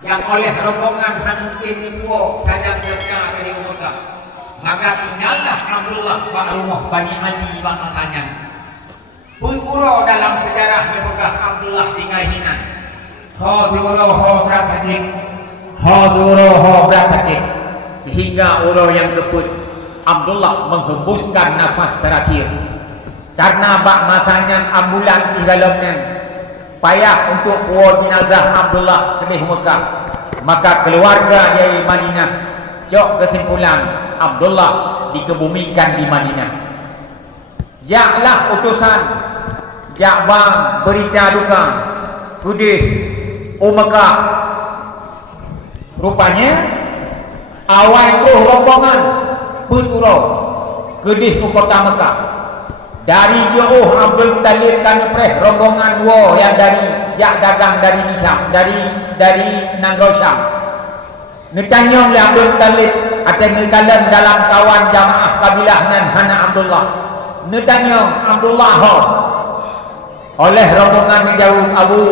yang oleh rombongan Hanukin Nipuo sadang serta dari Mekah. Maka tinggallah Abdullah Pak Rumah Bani Ali Pak Makanyan. Pura dalam sejarah Mekah Abdullah tinggal hinan. Haduroho berakatik sehingga ulo yang keput Abdullah menghembuskan nafas terakhir karena bak masanya ambulan di dalamnya payah untuk bawa jenazah Abdullah ke Mekah. Maka keluarga dari Madinah jok kesimpulan Abdullah dikebumikan di Madinah. Jaklah utusan jakbang berita duka kudih Mekah. Rupanya awal itu rombongan berurau kedih kota Mekah. Dari jauh Abdul Muttalib kan preh rombongan wo yang dari jak dagang dari Misam, dari Nanggau Syam. Netanyong le Abdul Muttalib atau ngekalan dalam kawan jamaah kabilah nan hana Abdullah. Netanyong Abdullah oleh rombongan menjauh Abu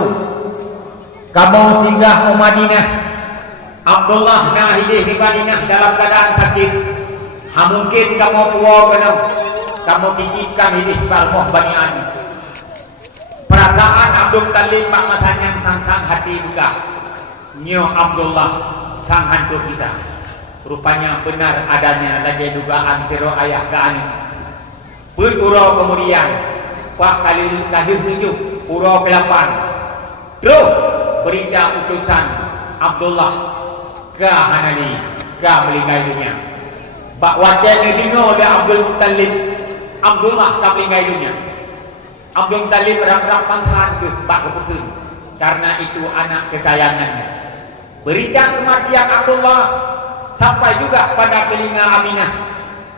kamu singgah Madinah. Abdullah na hidup di Madinah dalam keadaan sakit. Mungkin kamu tua kena kamu titipkan hidup Balmoh Bani Ali. Perasaan Abdul Talib mak masanya sang hati duka. Nyo Abdullah sang hantu kita. Rupanya benar adanya lagi dugaan tero ayah ke ani. Berurau kemudian Pak kali kahir 7 urau ke-8. Terus berita utusan Abdullah ke Hanali ke melingkai dunia. Bak wajan ni dengar oleh Abdul Muttalib Abdullah tak melingkai dunia. Abdul Muttalib rak-rak pangsan ke bak keputus karena itu anak kesayangannya. Berita kematian Abdullah sampai juga pada telinga Aminah.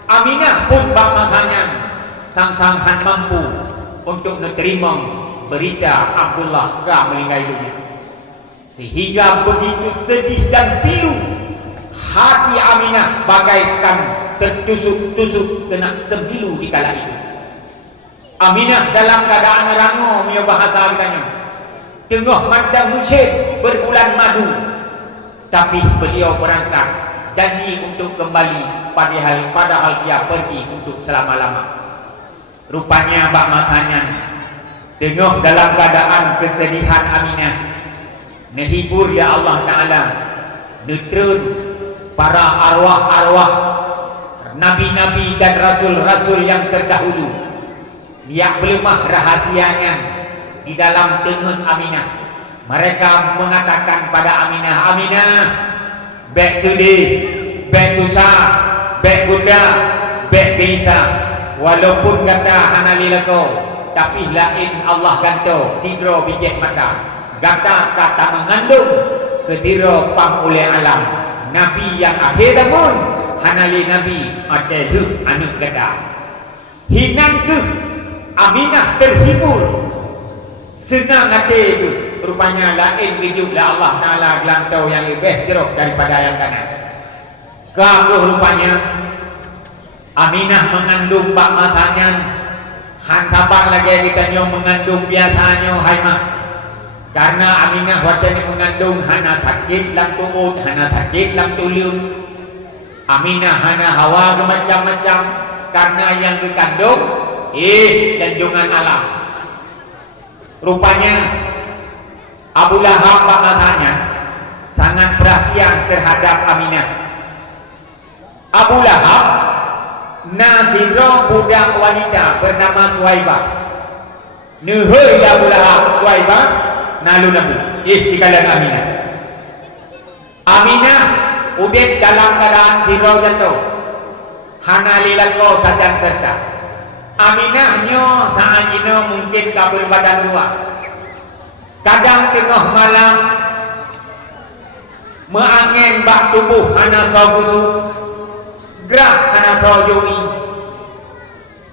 Aminah pun bak masanya sang-sanghan mampu untuk menerima berita Abdullah ke melingkai dunia. Sehingga begitu sedih dan pilu hati Aminah bagaikan tertusuk-tusuk kena sembilu di kala itu. Aminah dalam keadaan rango punya bahasa katanya. Tengah mata musyrik berbulan madu. Tapi beliau berangkat janji untuk kembali padahal dia pergi untuk selama-lama. Rupanya bak masanya tengah dalam keadaan kesedihan Aminah. Nehibur ya Allah Ta'ala netrun para arwah-arwah nabi-nabi dan rasul-rasul yang terdahulu yang melemah rahasianya di dalam tenun Aminah. Mereka mengatakan pada Aminah, Aminah bek sudi, bek susah, bek bunda, bek bisa walaupun kata hanalilako tapi lain Allah ganto sidro bijek mata kata mengandung kediro pam oleh alam nabi yang akhir namun hanali nabi ada tu anu kata hinan tu Aminah terhibur senang hati itu. Rupanya lain hiduplah Allah Ta'ala gelantau yang lebih jeruk daripada yang kanan. Kamu rupanya Aminah mengandung bak masanya hantabar lagi ditanya mengandung biasanya haimah. Karena Aminah waktu ini mengandung hana sakit lam tuut, hana sakit lam tulun. Aminah hana hawa macam-macam karena yang dikandung janjungan alam. Rupanya Abu Lahab maknanya sangat perhatian terhadap Aminah. Abu Lahab naziro budak wanita bernama Suhaibah. Nuhoi Abu Lahab Suhaibah nalu nabu dikalan Aminah. Aminah udet dalam keadaan ziro jatuh hana lilako sadang serta. Aminah nyo saat ini mungkin kabur badan dua. Kadang tengah malam meangin bak tubuh hana saugusu gerak hana saujui.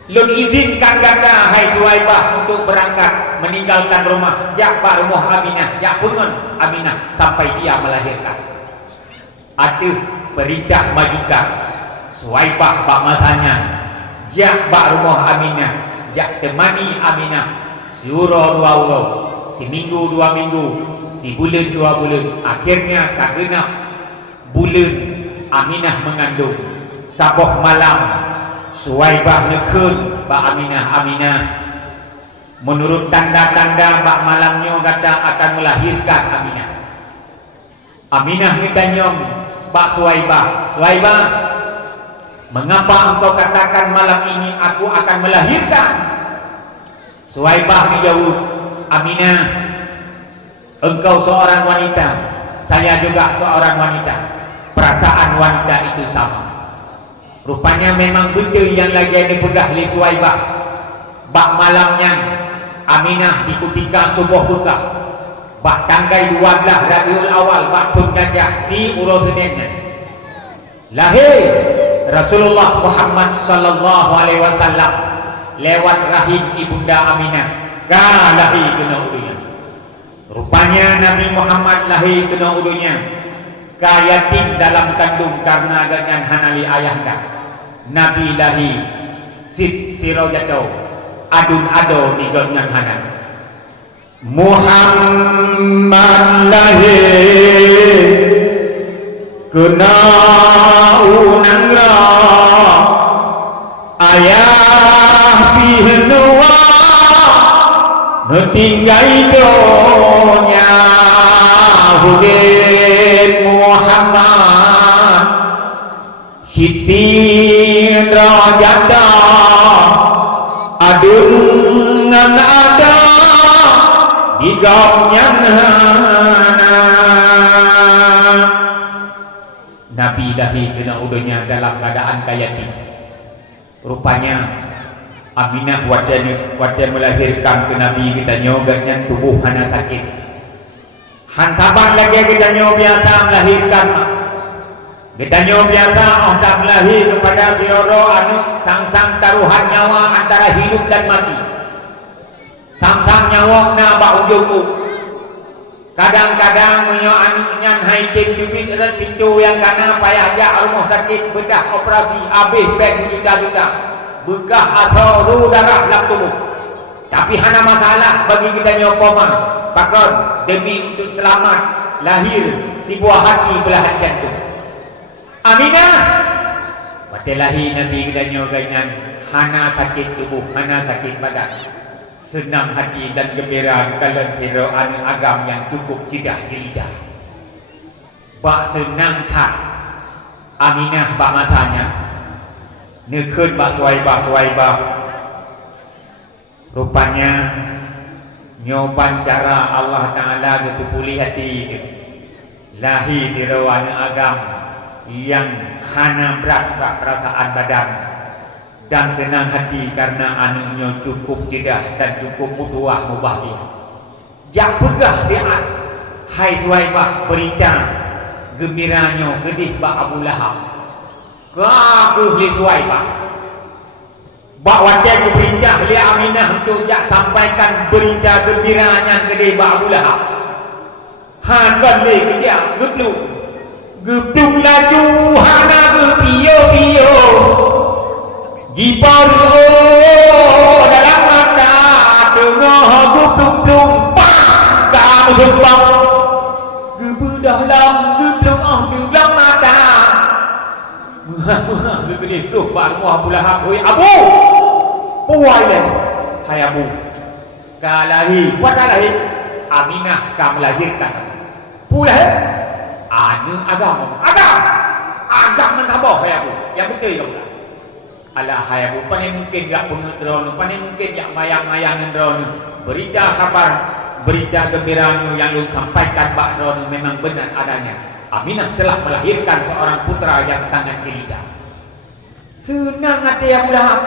Lun izinkan kata hai Suhaibah untuk berangkat meninggalkan rumah jak pak rumah Aminah jak pungun Aminah sampai dia melahirkan. Aduh berita majikan Suhaibah bak masanya jak bak rumah Aminah jak temani Aminah suruh ruau seminggu 2 minggu, sebulan 2 bulan, akhirnya tak genap bulan Aminah mengandung. Saboh malam Suwaibah nekun Mbak Aminah. Menurut tanda-tanda Mbak malamnya kata akan melahirkan Aminah. Aminah ditanya Mbak Suwaibah, Suwaibah, mengapa engkau katakan malam ini aku akan melahirkan? Suwaibah menjawab, Aminah, engkau seorang wanita, saya juga seorang wanita. Perasaan wanita itu sama. Rupanya memang betul yang lagi dipegang oleh Suwaibah. Bak malamnya Aminah di ketika subuh buka, bak tanggal 12 Rabiul Awal, bak pun gajah di urus Seninnya lahir Rasulullah Muhammad sallallahu alaihi wasallam lewat rahim ibunda Aminah. Lahir kena ulunya. Rupanya Nabi Muhammad lahir kena ulunya kayatin dalam kandung karena dengan hanali ayahnya. Nabi lahir siro jatuh adun ado di dengan hanan. Muhammad lahir kena unangla ayah pihnua netinggai donya hudin Muhammad hitin rajada adungan ada di gaunya. Nabi lahir kena udunya dalam keadaan kayati. Rupanya Aminah wajah melahirkan ke Nabi kita nyoganya tubuh hana sakit. Hantaban lagi kita nyog biasa melahirkan. Kita nyog biasa untuk melahir kepada Fioro anu sang-sang taruhan nyawa antara hidup dan mati. Sang-sang nyawa na ba ujung. Kadang-kadang menyo aniknya haikin bibit pintu yang kana payah aja rumah sakit bedah operasi habis bed juta-juta bekah atau darah dalam tubuh. Tapi hana masalah bagi kita nyokoma bakal demi untuk selamat lahir si buah hati belahan jantung. Aminah pada lahir Nabi kita nyoganyan hana sakit tubuh, hana sakit badan. Senang hati dan gembira kalau teraan agam yang cukup cidah di lidah. Bak senang tak Aminah bak matanya nekun bak Suwaibah. Rupanya nyoban cara Allah Ta'ala itu pulih hati itu. Lahir di rawan agam yang hana berat perasaan badan dan senang hati karena anunya cukup cidah dan cukup mutuah mubahagia. Jak pegah dia hai Suwaibah berita gembiranya gedih bak Abu Lahab. Kaguh li Suwaibah. Bak wajah berita li Aminah untuk jak sampaikan berita gembiranya gedih bak Abu Lahab. Han le kerja geblung. Geblung laju hana gepiyo-piyo. Giparu dalam mata tengah gup-gup kamu jempang gebu dalam geblong dalam mata gede tu baru Abu Lahab oi Abu puai le hai Abu kalahi watalahi Aminah kam melahirkan pulah anu agam menambah hai Abu yang betul ya alah hai Abu paling mungkin tak pungut drone paling mungkin tak mayang-mayang drone berita kabar berita gembiranya yang lu sampaikan bak drone memang benar adanya. Aminah telah melahirkan seorang putra yang sangat gelidah. Senang hati Abu Lahab.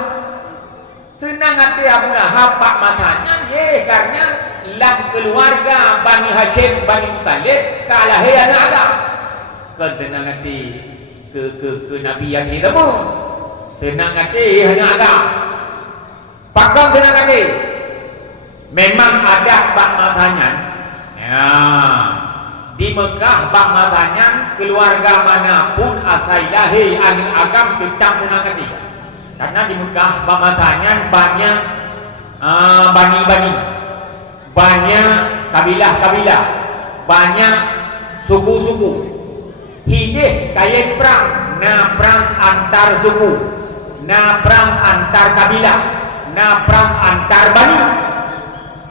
Senang hati Abu Lahab bak matanya karena dalam keluarga Bani Hashim Bani Muttalib kelahiran ada. Senang hati ke Nabi yang ditemu. Senang hati hanya ada. Pakam senang hati. Memang ada bak matanya. Ya. Di Mekah bak matanya keluarga manapun asal lahir anu agam tetap senang hati. Karena di Mekah bak matanya banyak bani-bani. Banyak kabilah-kabilah, banyak suku-suku. Hidih kaya perang, na perang antar suku, na perang antar kabilah, na perang antar bani.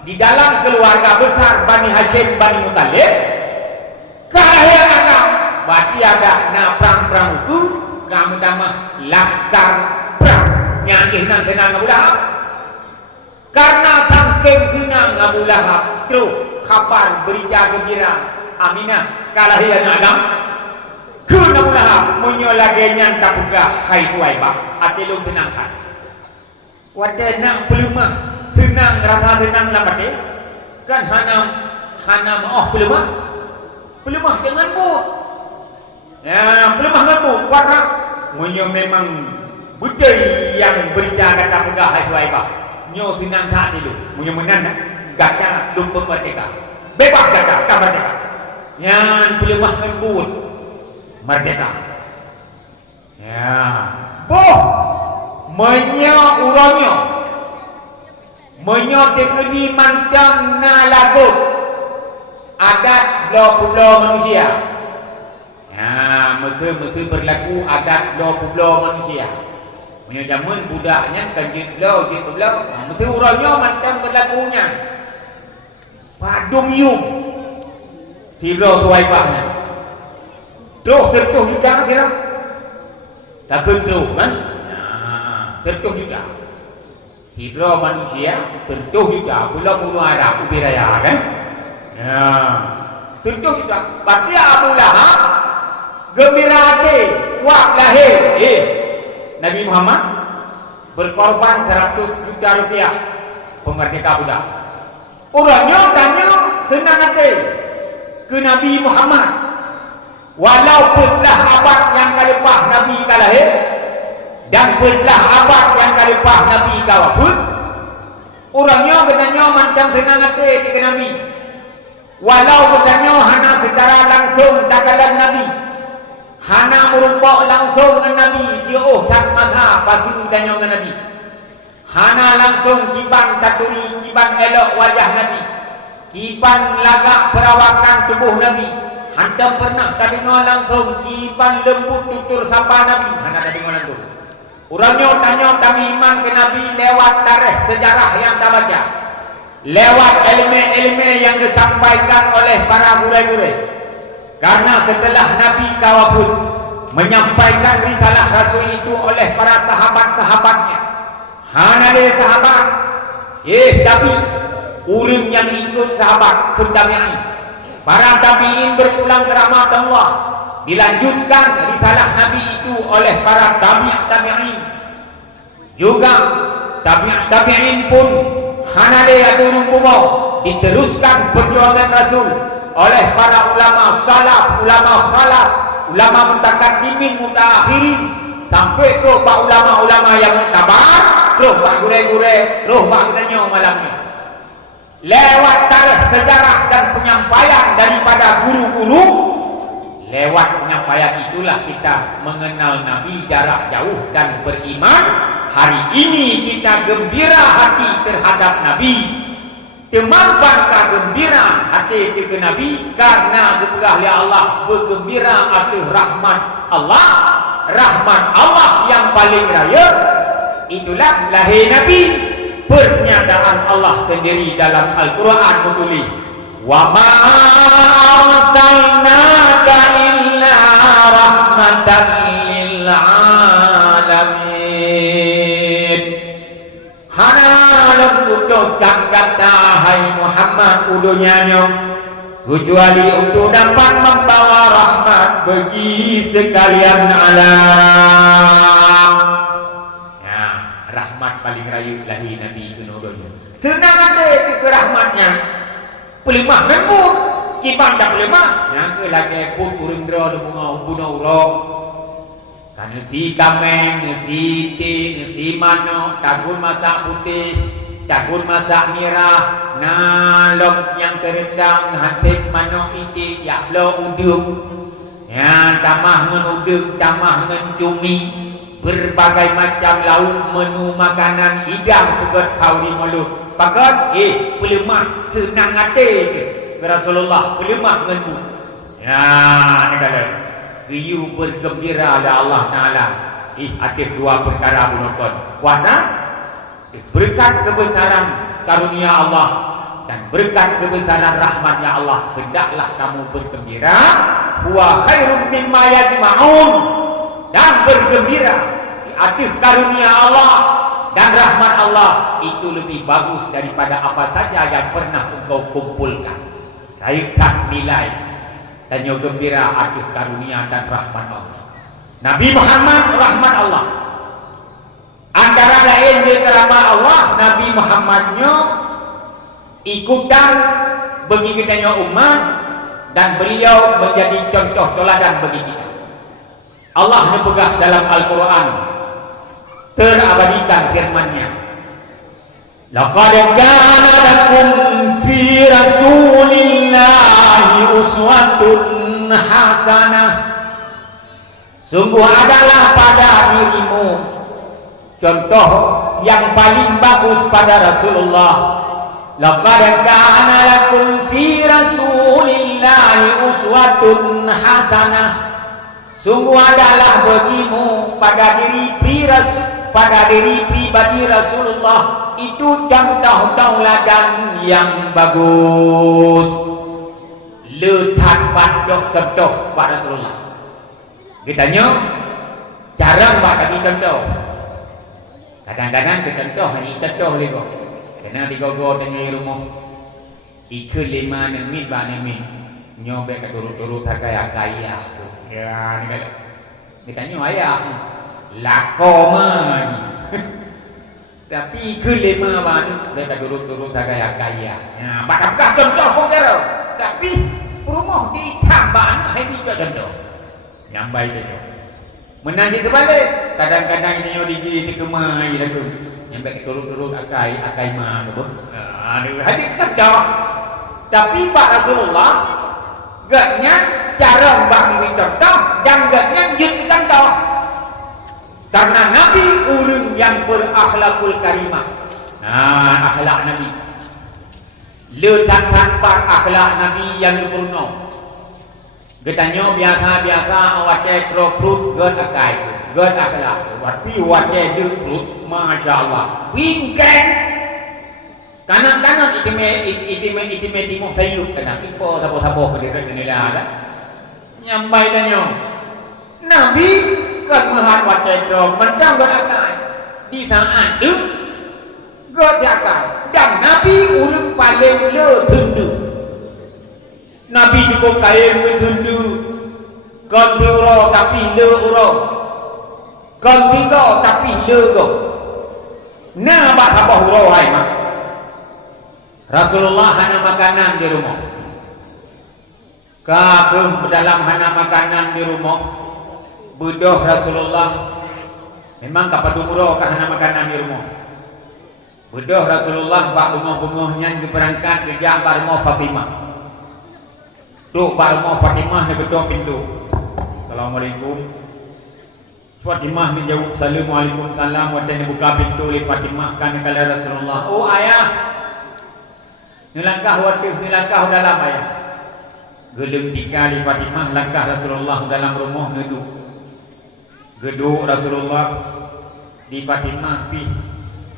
Di dalam keluarga besar Bani Hashim, Bani Muttalib, kalahiran agam, berarti ada na perang-perang itu, pertama laskar perang yang kenang-kenang Abu Lahab. Karena tangking senang Abu Lahab, terus khabar berita gembira Aminah kalahiran agam. Kun Abu Lahab menyolagi nyanta buka hai Suwaibah atelung senangkan. Wadah nak pelumah senang rasa senang lah mati. Kan hanam pelumah denganmu. Ya pelumah denganmu warna menyo memang budaya yang berita kata buka hai Suwaibah. Nyo senang tak dulu. Menyo menanda gaknya lumpur merdeka. Bebas kata merdeka. Yang pelumah denganmu merdeka. Ya. Menyo tekuni mancang na lagut adat pulau manusia. Ya, mesti berlaku adat pulau manusia. Menyo zaman budaknya kan pulau, mesti urangnya mancang berlakunya. Padung yum. Siro Suwaibahnya. Tuh tertuh juga kira. Tak tentu kan? Tertuh juga. Hidro manusia tertuh juga. Pulau Arab ubiraya kan? Ya. Tertuh juga. Berarti Abu Lahab gembira hati, wak lahir. Nabi Muhammad berkorban 100 juta rupiah pemerdeka budak. Orangnya tanya senang hati ke Nabi Muhammad. Walaupunlah abad yang kalepah Nabi kalahir dan punlah abad yang kalepah Nabi kawapun, orangnya kenanya mancang senang hati ke Nabi. Walau kenanya hana secara langsung dakalan Nabi, hana merumpok langsung dengan Nabi, dia tak mazhab pasti udahnya dengan Nabi. Hana langsung kiban taturi, kiban elok wajah Nabi, kiban lagak perawakan tubuh Nabi. Hantam pernah tak dengar langsung kiban lembut tutur sapa Nabi. Hana tak dengar langsung. Orangnya tanya kami iman ke Nabi lewat tarikh sejarah yang tak baca, lewat elemen-elemen yang disampaikan oleh para gurai-gurai. Karena setelah Nabi kawapun menyampaikan risalah Rasul itu oleh para sahabat-sahabatnya, hana dia sahabat, tapi orang yang ikut sahabat tabi'in, para tabi'in berpulang ke rahmat Allah, dilanjutkan risalah Nabi itu oleh para tabi'in. Juga tabi'in pun hanale aturun kumau, diteruskan perjuangan Rasul oleh para ulama salaf, ulama mutakaddimin, mutaakhirin, sampai ke pak ulama-ulama yang mutabar, terus pak gure-gure, terus pak danyo malamnya. Lewat tarikh sejarah dan penyampaian daripada guru-guru, lewat penyampaian itulah kita mengenal Nabi jarak jauh dan beriman. Hari ini kita gembira hati terhadap Nabi, temankan gembira hati ke Nabi karena diberkati Allah, bergembira atas rahmat Allah yang paling raya. Itulah lahir Nabi. Pernyataan Allah sendiri dalam Al-Quran bertulis, wa ma arsalnaka illa rahmatan lil alamin. Hana utuskan kata hai Muhammad udunyanyo kecuali untuk dapat membawa rahmat bagi sekalian alam. Ya, rahmat paling rayu lahir Nabi itu nodonya. Senang ada ke rahmatnya. Pelimah membut, kiban tak pelimah. Yang ke lagi pun urung dera bunga bunuh urang. Kan si kameng, si ti, si mano, takun masak putih, takun masak merah, nalok yang terendang, hantik mano iti, yaklo uduk. Ya, tamah ngen uduk, tamah ngen cumi, berbagai macam lauk menu makanan hidang tugas kau di mulut. Pakat, pelimah senang hati ke. ke Rasulullah, pelemah ngenmu. Ya, ni kata, you bergembira ada Allah Ta'ala. Ada dua perkara penonton. Wana, berkat kebesaran karunia Allah dan berkat kebesaran rahmatnya Allah, hendaklah kamu bergembira. Wa khairum mimma yajma'un, dan bergembira di atas karunia Allah dan rahmat Allah itu lebih bagus daripada apa saja yang pernah engkau kumpulkan. Kaitan nilai dan gembira atas karunia dan rahmat Allah. Nabi Muhammad rahmat Allah. Antara lain di rahmat Allah, Nabi Muhammadnya ikutan bagi kitanya umat dan beliau menjadi contoh teladan bagi kita. Allah menegas dalam Al-Quran, terabadikan firman-Nya. Laqad kana lakum fi Rasulillahi uswatun hasanah. Sungguh adalah pada dirimu contoh yang paling bagus pada Rasulullah. Laqad kana lakum fi Rasulillahi uswatun hasanah. Sungguh adalah bagimu pada diri pribadi Rasulullah itu contoh tauladan yang bagus. Letak contoh pada Rasulullah. Kitanya jarang buat lagi contoh. Kadang-kadang ke contoh hanya contoh lego. Kena digogo dengan rumah. Ika lima nemit ba nemit. Nyobek ke turut-turut agak ayah. Ya, ni kata. Kitanya ayah. Lako mah. Tapi ika lima ba ni mereka turut-turut agak ayah. Ya, bakal contoh pun kira. Tapi rumah ditambah hai ni contoh. Nyambai tu. Menanti terbalik. Kadang-kadang ini digi dikemai lagu. Nyambai turut-turut akai mah tu. Hadis contoh. Tapi Pak Rasulullah gaknya cara bagi contoh dan gaknya yuk contoh. Karena Nabi urang yang berakhlakul karimah. Nah, akhlak Nabi. Letak tanpa akhlak Nabi yang sempurna. Getanya biasa-biasa awak cek perut ged akai, ged akhlak. Tapi awak cek perut, masya-Allah. Wingken. Kanan-kanan itime timur sayup kena. Ipo sabo-sabo ke dia kenila ada. Nyambai danyo. Nabi kan mahat awak cek mentang ged akai. Di saat itu ged akai. Dan Nabi urang paling le tendu. Nabi cukup kain bertundu. Ganti uro tapi le uro. Ganti go tapi le go. Nah abah abah uro hai mak. Rasulullah hanya makanan di rumah. Kagum dalam hanya makanan di rumah. Budoh Rasulullah. Memang kapan uro kah hanya makanan di rumah. Budoh Rasulullah bak bunga-bungahnya diperangkat ke jambar mau Fatimah. Tu balmo Fatimah ni betul pintu. Assalamualaikum. Fatimah ni jawab Assalamualaikum salam. Waktu buka pintu oleh Fatimah kan kala Rasulullah. Oh ayah. Ni langkah waktu ni langkah dalam ayah. Gelung dikali Fatimah langkah Rasulullah dalam rumah geduk. Geduk Rasulullah di Fatimah pi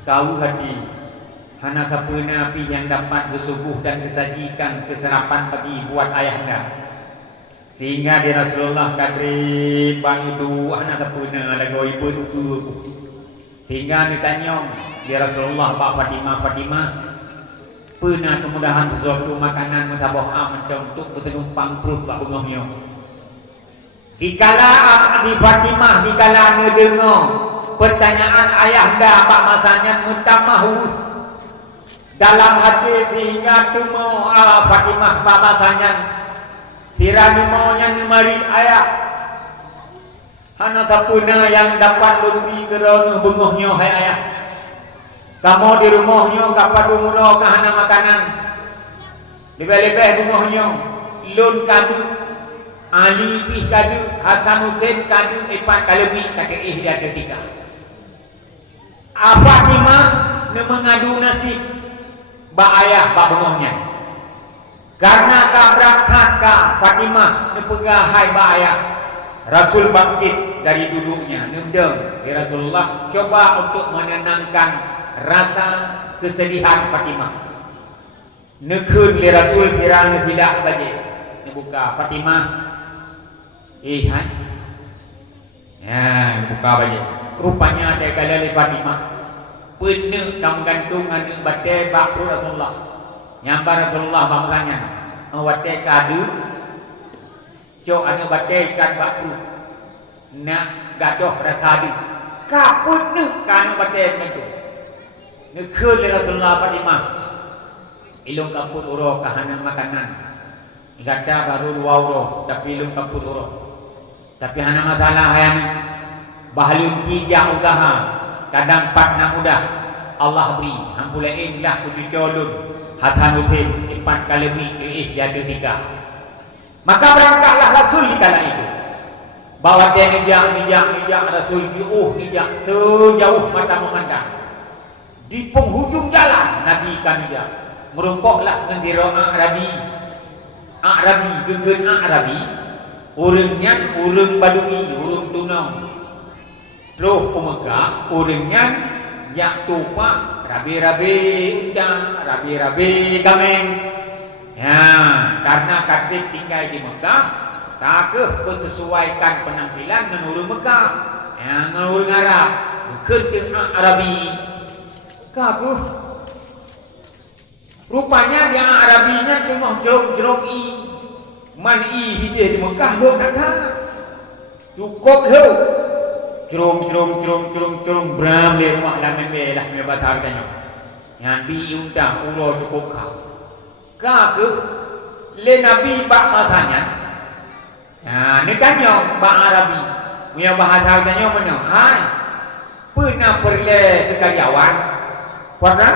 kau hati. Hana sapuna api yang dapat bersubuh dan disajikan keserapan pagi buat ayahnya. Sehingga di Rasulullah kadri bang itu hana sapuna lagu ibu itu. Sehingga ditanya di Rasulullah Pak Fatimah pernah kemudahan sesuatu makanan mentabah macam untuk bertenumpang perut Pak bungahnya. Dikala di Fatimah dikala dengar pertanyaan ayahnya Pak masanya mentamahu dalam hati sehingga tumo Fatimah babasanya sirani maunya mari ayah hana sapuna yang dapat lebih kerana bengahnya hai ayah kamu di rumahnya kapan dumuro ke hana makanan lebih-lebih bengahnya lun kadu Ali pih kadu Hasan Hussein kadu epat kalebi kakek dia ketika Fatimah mengadu nasib ba ayah ba bengahnya. Karena kabrak Fatimah nepegah hai bayah. Rasul bangkit dari duduknya. Nendeng ya Rasulullah, coba untuk menenangkan rasa kesedihan Fatimah. Nekun li Rasul sirang tidak bagi. Buka Fatimah. Hai. Ya, buka bagi. Rupanya ada kali Fatimah. Penuh kamu gantungan batai bak Rasulullah. Nyambar Rasulullah bangsannya. Batai kadu. Cok anu batai kan bakru. Nak gadoh rasadu. Kapun nu kan batai mentu. Nekun li Rasulullah Fatimah. Ilung kapun uro kahanan makanan. Gata baru dua uro tapi ilung kapun uro. Tapi hana masalah yang bahalun kijah udaha. Kadang patna mudah Allah beri. Hampula inlah kucu colun. Hatan usin empat kali mi jadi tiga. Maka berangkatlah Rasul di kala itu. Bawa dia nijak Rasul nijak sejauh mata memandang. Di penghujung jalan Nabi kami dia merumpoklah mendiro Arabi gegen Arabi. Urangnya urang Badui, urang Tunau. Terus pemegah urangnya jak tupak rabi-rabi udang, rabi-rabi gameng. Ya, karena kakek tinggal di Mekah, takut bersesuaikan penampilan dengan orang Mekah, yang orang Arab, bukan dengan Arabi. Kakek, rupanya dia Arabinya tengah jeruk-jeruk man hijau di Mekah lo kata, cukup lo. Cerung bram le rumah lamen belah me batal tanya. Yang diundang ulo cukup kau. Kaku le Nabi bak masanya. Nah, ni tanya bak Arabi. Punya bahasa tanya mana? Hai. Pernah perle ke karyawan? Pernah?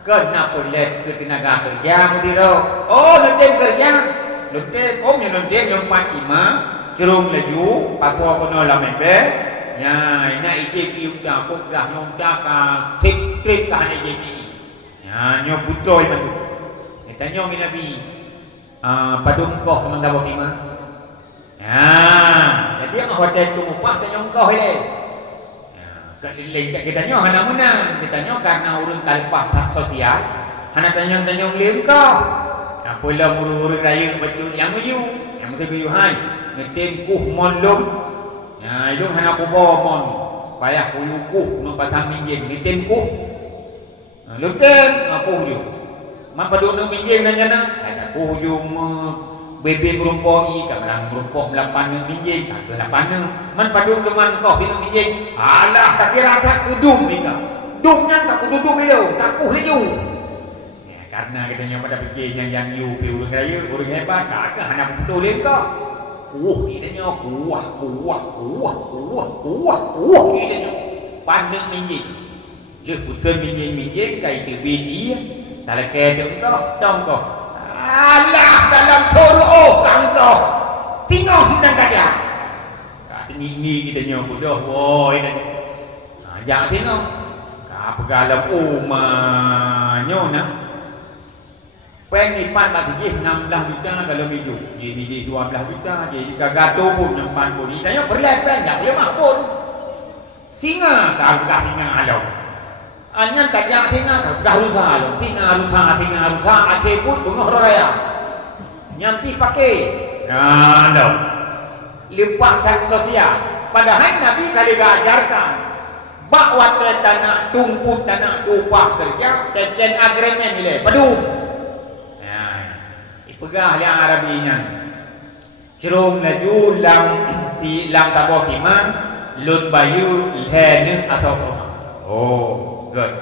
Kena perle ke tenaga kerja mudiro. Oh, nanti kerja. Nanti om yang Fatima cerung laju patwa kono lamen be. Ya, ina ijib iuda poklah nyongda ka trip ka hane jadi. Ya, nyo butoy man. Kita nyo Nabi padungkoh manggawa ima. Ya, jadi ang hotel tumupah tanyong kau hele. Ya, kita nyo hana muna, kita nyo karena urang kalpah hak sosial. Hana tanyong lim kau. Ya, pula urang raya baju yang mesti hai. Ngetem kuh monlom. Ya, itu hanya kubomon, payah kuyukuh, nupasang minjeng, nitemkuh, lutem, aku hujung, mampu duduk minjeng dan jana, aku hujung bebek berumpoi, kamlang berumpok melapan minjeng, kata lapan, man padu teman kau sini minjeng, alah tak kira tak kedum ni kau, dumnya tak kududum beliau, tak kuhliu. Ya, karena kita nyawa pada fikir yang you, orang kaya, orang hebat, kakak hanya betul kau. Idanya kuah idanya pandang minjing lu putus minjing kayak itu bini tak lagi contoh alah dalam toro kangkau tinggal sedang kaja ini idanya bodoh idanya jangan tengok pegalam umahnya nak peng ipan bagi 16 juta kalau hidup. Jadi 12 juta, jadi kagato pun 60 pun. Tanya berlepeng tak boleh makpun. Singa tak singa alau. Anyan tak jak singa dah rusak alau. Singa rusak akhir pun tengah raya. Nyampi pakai. Alau. Lepaskan sosial. Padahal Nabi kali ajarkan bahawa tanah tumput tanah upah kerja dan agreement nilai padu. Pegah yang Arabinya cerung laju lam taboh iman lut bayu lehenu atau rumah. Oh, good.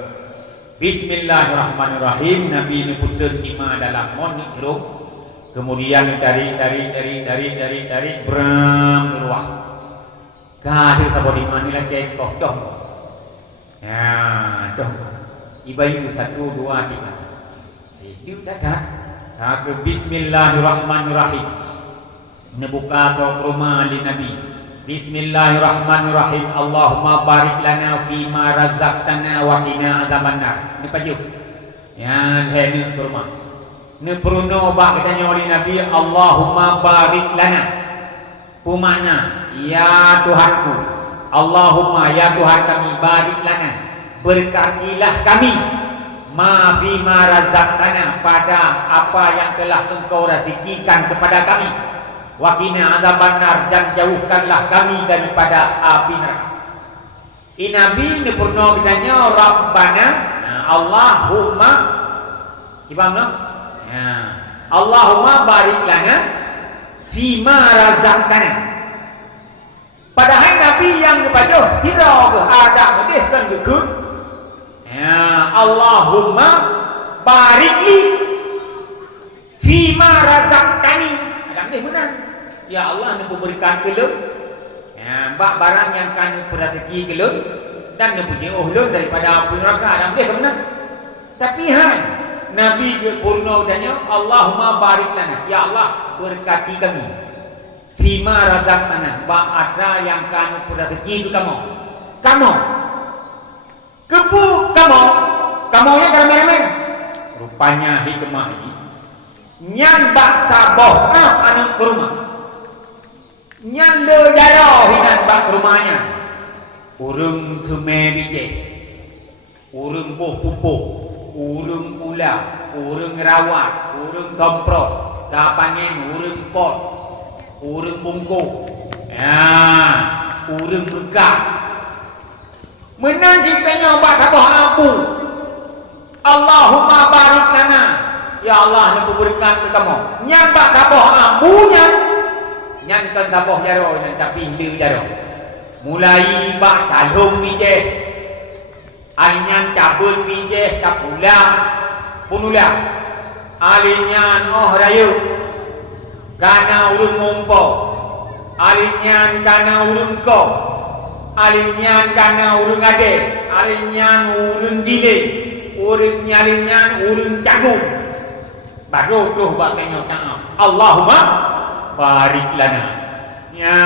Bismillahirrahmanirrahim. Nabi ni putus iman dalam mon ni cerung. Kemudian dari bram keluar. Kadu taboh iman ni lagi koh dong. Ya, dong. Ibayu 1, 2, 3. Itu dah. Bismillahirrahmanirrahim. Nebuka rumah li Nabi. Bismillahirrahmanirrahim. Allahumma barik lana fi ma razaqtana wa qina azabannar. Ini paju. Ya, ini rumah. Ne peruno bak katanya oleh Nabi, Allahumma barik lana. Pumakna, ya Tuhanku, Allahumma ya Tuhan kami, barik lana, berkatilah kami, ma fi ma razaqtana, pada apa yang telah Engkau rezekikan kepada kami. Wa qina azabannar, dan jauhkanlah kami daripada api neraka. Nabi ne purno katanya Rabbana, Allahumma gimana? Ya. Allahumma barik lana fima razaqtana. Padahal Nabi yang kepada kira ke ada hadis kan begitu. Ya, Allahumma barik li fima razaqtani. Ada ni benar. Ya Allah, Engkau berikan kelem. Ya, barang yang kami rezeki kelem dan Engkau jauh daripada api neraka. Ada ni benar. Tapi Nabi purna tanya, Allahumma barik lana, ya Allah berkati kami. Fima razaqtana, ba'atra yang kami rezeki itu kamu. Kamu. Kepu kamu. Kamunya ramai-ramai. Rupanya hikmah ini. Nyan bak saboh anak ke rumah. Nyan le jaro hinan bak rumahnya. Urung semeri je. Urung boh pupuk. Urung ular, urung rawat, urung tomprot, kapangen, urung pot, urung bungkuk, urung bekak. Menang kita nyoba tabah abu. Allahumma barik lana, ya Allah, Engkau berikan ke kamu. Nyambak tabah abunya, nyankan tabah jaro, tapi hilir jaro. Mulai bak kalung bijeh. Alinyan cabut bijeh kapulang punulang. Alinyan rayu kana ulun mompo. Alinyan kana ulun ko. Alinyan kana ulun ade. Alinyan ulun dile. Urun alinyan ulun cagung. Baru tuh bakanya ta'am. Allahumma barik lana. Ya.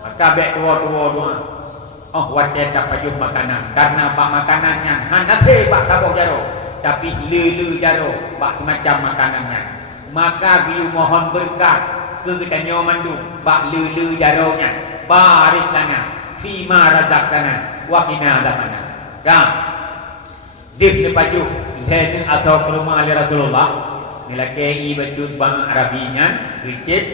Maka baik doa. Oh, wajah tak payuh makanan. Karena bak makanannya hanate bak tabah jaro. Tapi lelu jaro bak macam makanannya. Maka bila mohon berkat ke katanya mandu bak lelu jaronya. Barik lana fima razaqtana wa qina adzabannar. Kan? Dif ne payuh lenu atau ke rumah ali Rasulullah. Nila kei bajut bang Arabinya ricit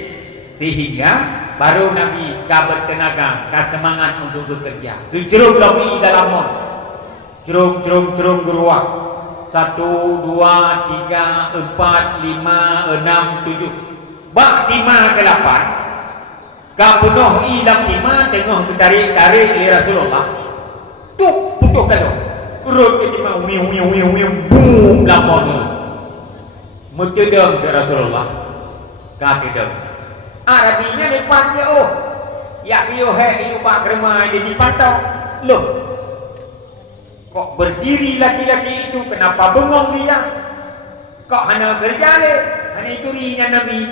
sehingga baru Nabi bertenaga, semangat untuk bekerja. Jerung lebih dalam mon. Jerung geruah. 1, 2, 3, 4, 5, 6, 7. Bak 5 ke 8. Kapunuh ilam 5 tengok tarik ya Rasulullah. Tuk putuh kalau. Urut ke 5 boom lamon. Mutedang ke Rasulullah. Kakedang. Arabinya depannya ya iyo bak remai dia dipantau. Loh, kok berdiri laki-laki itu, kenapa bengong dia? Kok hanya berjalan? Hanya itu rinya Nabi.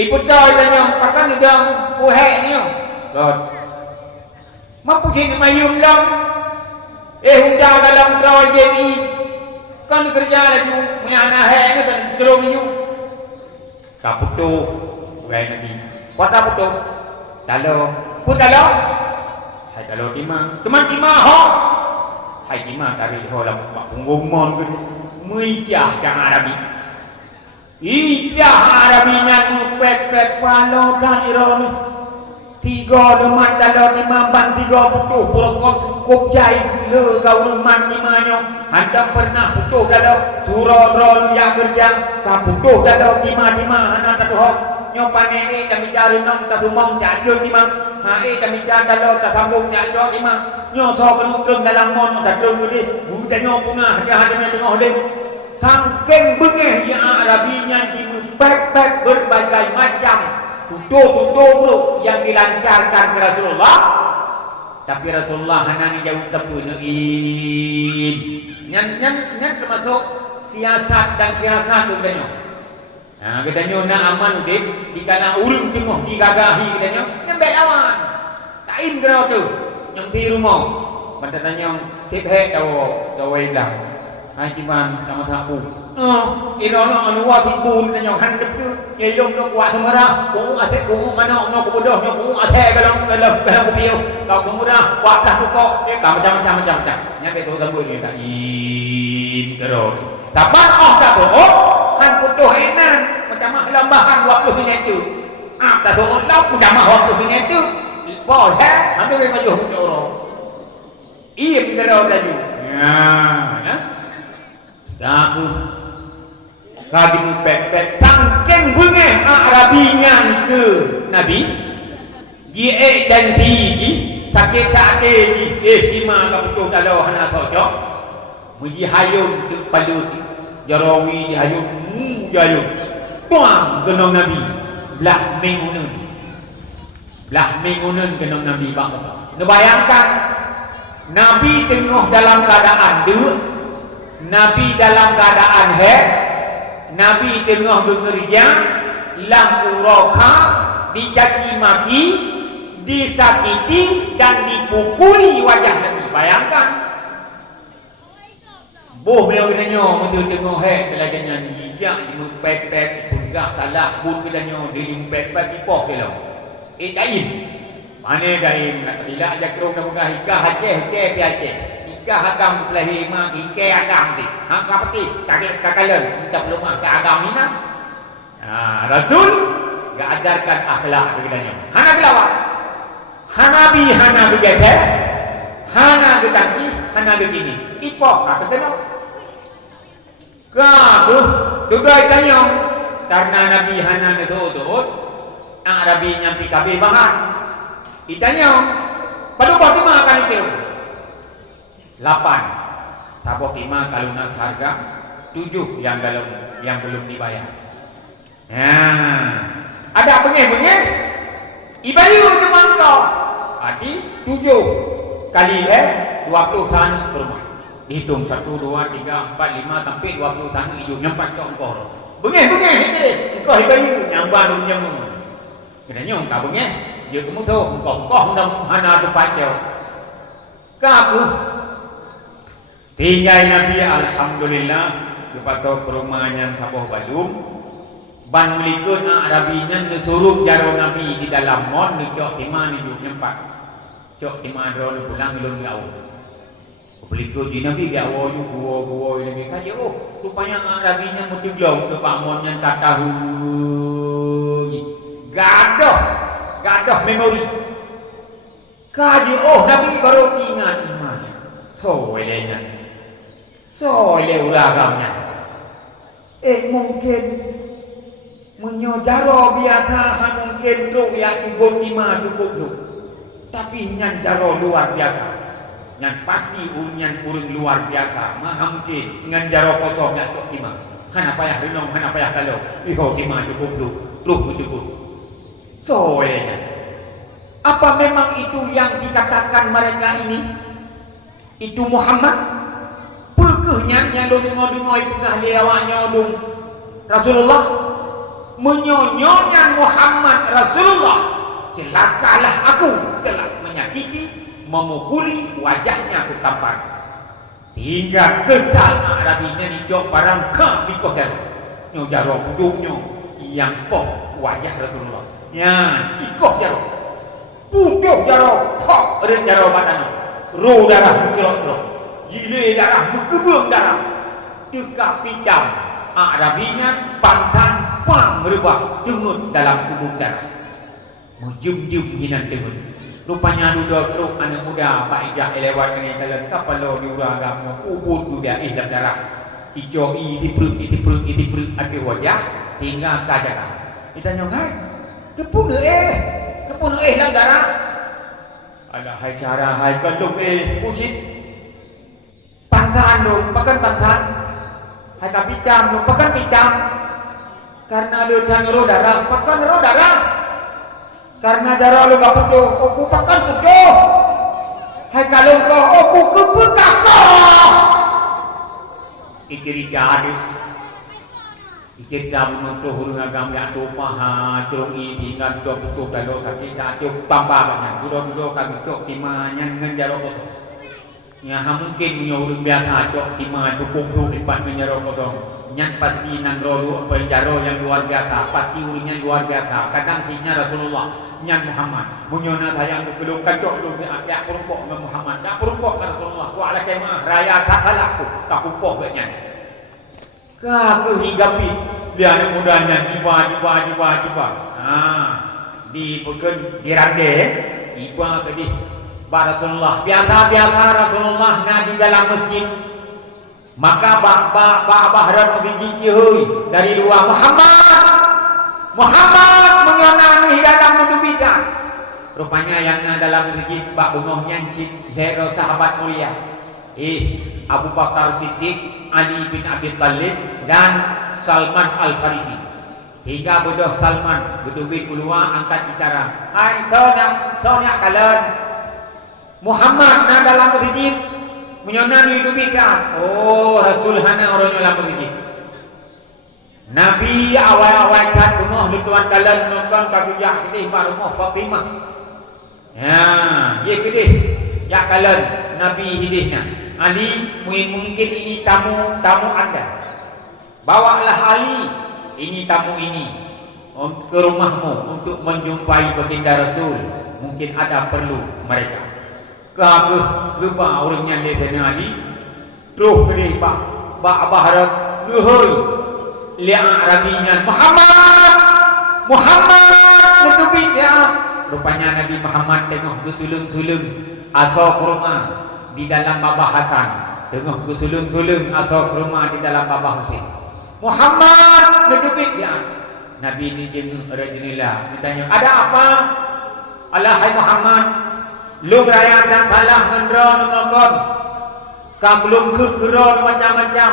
Ibu tahu tanya, pakai udang ni God. Mampu sini mayum lang. Udah dalam proyek ini kan kerja lagi menyanah ni kan terus ni. Kaputu Nabi. Kata betul. Kalau pun kalau. Hai kalau timah. Teman timah ho. Hai timah tarik ho lah mak punggung mon ke. Meijah kang Arabi. Ijah Arabinya pepet palokan iron. 3 lemat kalau timah ban 3 putuh pulakon kop jai le kau lemat timahnya. Anda pernah putuh kalau surau yang kerja. Kau putuh kalau timah anak satu ho. Nyopane kami cari nong tak sumong jajur imam. Kami cari dalam tak sambung jajur imam. Nyoso kenukung dalam mon tak terung ni. Bukan nyopuna hati-hatinya tengok dia. Sangking bengeh yang Arabinya jimu pek-pek berbagai macam tutup-tutup yang dilancarkan ke Rasulullah. Tapi Rasulullah hanya ni jauh tepu ni. Nyan termasuk siasat dan siasat tu katanya. Katanya nak aman udik di kalang urung tengok digagahi katanya. Nyambek lawan. Kain kerana tu. Yang di rumah. Katanya tip hek tahu bilang. Hai ciman sama sapu. Ino anu wa tibun na nyong handap tu. Yayong no wa semara. Kung ate kung mana no ko bodoh no kung ate kalau ko bio. Kau semura wa dah tu kok. Ka macam. Nyampe tu sambut ni tak in terus. Dapat dah tu. Kan putuh enan. Macam lambahan waktu minit tu. Tak tu lau macam waktu minit tu. Boleh. Ambil maju ke orang. Iya terus laju. Ya. Aku Kadi pepet sangking bunga Arabinya ke Nabi Dia dan si sakit-sakit ima kabutuh kalau hana socok Muji hayung tu palut Jarawi hayung jayung Tuang kenong Nabi Belah mengunun kenong Nabi bang Bayangkan Nabi tengah dalam keadaan dua Nabi dalam keadaan Nabi tengah bekerja lampu roka dicaci maki disakiti dan dipukuli wajah Nabi. Bayangkan boh beliau katanya betul tengah belajarnya hijak pepet pegak salah pun katanya dia pepet dipoh beliau taim mana daim nak bila aja kerong dah buka hikah aceh piaceh hikah agam lahir mak hikah agam ni hak peti kakalan kita belum ke agam ni nah Rasul enggak ajarkan akhlak begini hana belawak hana begitu hana begitu hana begini ipoh apa tengok kau duduk tanya karena Nabi hana ngetut Arabi nyampi kabeh bahan itanya pada waktu makan itu 8 tabok 5 kalau nas harga 7 yang belum dibayar. Ada bengeh ibayu teman kau. Berarti 7 kali 21 per rumah. Hitung 1 2 3 4 5 sampai 21 hijau nyampat kau engkau. Bengeh engkau ibayu nyamban nyamung. Kenanya engkau bengeh dia kamu tahu engkau hana depan kau. Kamu tinggal Nabi alhamdulillah lepas tu perumahan sabuh balum ban melikun Arabinya disuruh jaro Nabi di dalam mon ni cok timah ni duk nyempat cok timah ro pulang belum jauh pelikun di Nabi gawo yu gua ini saja rupanya Arabinya mesti jauh ke bangunnya tak tahu gadoh memori kaji Nabi baru ingat iman soalnya ulagamnya mungkin menyojaro biasa mungkin truk ya cukup 5 cukup lu tapi nyan jaro luar biasa nyan pasti nyan kurang luar biasa mungkin ngan jaro kosongnya truk 5 hana payah renong hana payah kalau iho 5 cukup lu truk cukup soalnya apa memang itu yang dikatakan mereka ini itu Muhammad pekehnya yang dungoi tengah lewatnya dung Rasulullah menyonyonya Muhammad Rasulullah celakalah aku telah menyakiti memukuli wajahnya aku tampar hingga kesal Arabinya dijok barang di kodar nyo jaro buduknya yang poh wajah Rasulullah ya ikoh jaro butuh jaro kok jaro badan roh darah cerok-cerok gile darah berkebung darah dekat pijam Arabinya pantang pang berubah dengut dalam kubung darah menjum-jum hinan dengut rupanya duduk anak muda Pak Ijak lewat dengan jalan kapal lo diuragam ubud duda dalam darah hijau di perut ada wajah tinggal kajakan kita nyongai kepunuh dalam darah ada hai cara hai kandung pusing tangan dong, pakan tangan hai kapicam dong, pakan picam karena lu roh darah, pakan roh darah karena darah lu gak putuh, aku pakan putuh hai kalung kau, aku kepekak kau ikiri jadi ikir damu nutuh hurung agam yang tupaha curung ini kan dua putuh kalau kaki cacuk pambabanya duduk kami cok timanya ngenjaro kosong ya mungkin punya orang biasa cok timah cukup tu depan ngenjaro kosong Nyan pasti nang rolu penjaro yang luar biasa, pasti urinya luar biasa. Kadang cinya Rasulullah, nyan Muhammad. Munyona sayang belum kacok belum ya perumpok dengan Muhammad. Tak perumpok dengan Rasulullah. Ku ala kemah raya tak laku, tak perumpok dengan. Ka kehigapi dia ni mudahnya jiwa. Di bukan dirande iba tadi Rasulullah biasa Rasulullah na di dalam masjid. Maka Bahran berbiji dari luar Muhammad mengenai dalam mendubikan. Rupanya yang dalam masjid bak bungohnya hero sahabat mulia. Abu Bakar Siddiq, Ali bin Abi Thalib dan Salman Al-Farisi. Sehingga bodoh Salman berdubit keluar angkat bicara. Hai sonak kalian Muhammad na dalam masjid menyonani dubikan. Oh, Rasul hana orangnya dalam masjid. Nabi awal-awal kat rumah tuan kalian nonton kakujah kita baru rumah Fatimah. Ya, ye kedih. Ya kalian Nabi hidihnya. Ali mungkin ini tamu Anda. Bawalah Ali ini tamu ini ke rumahmu untuk menjumpai baginda Rasul. Mungkin ada perlu mereka. Kagah lupa orangnya lesena Ali. Terus kedih Pak Bahrat luhur lihat Arabinya Muhammad menubi dia. Rupanya Nabi Muhammad tengok bersulung-sulung atau rumah di dalam Babah Hasan, tengok bersulung-sulung atau rumah di dalam Babah Husain. Muhammad menubi dia. Nabi ini jenguk Rasulullah bertanya, ada apa? Alahai Muhammad, lu raya dan salah ngendron ngokon. Kau belum keron macam-macam.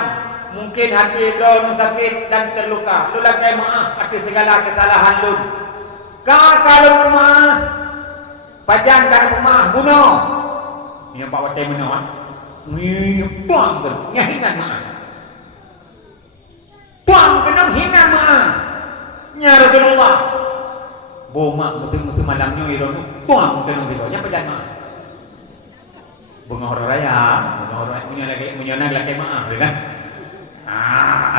Mungkin hati lu sakit dan terluka. Lu lakai maaf atas segala kesalahan lu. Kalau rumah pajan kan rumah bunuh. Yang Pak Watai bunuh kan? Tuang ke nyahinan maaf. Tuang ke nyahinan maaf. Ya Rasulullah. Bomak betul-betul malamnya ironu. Tuang ke nyahinan pajan maaf. Bunga raya, munyonan lagi maaf, kan?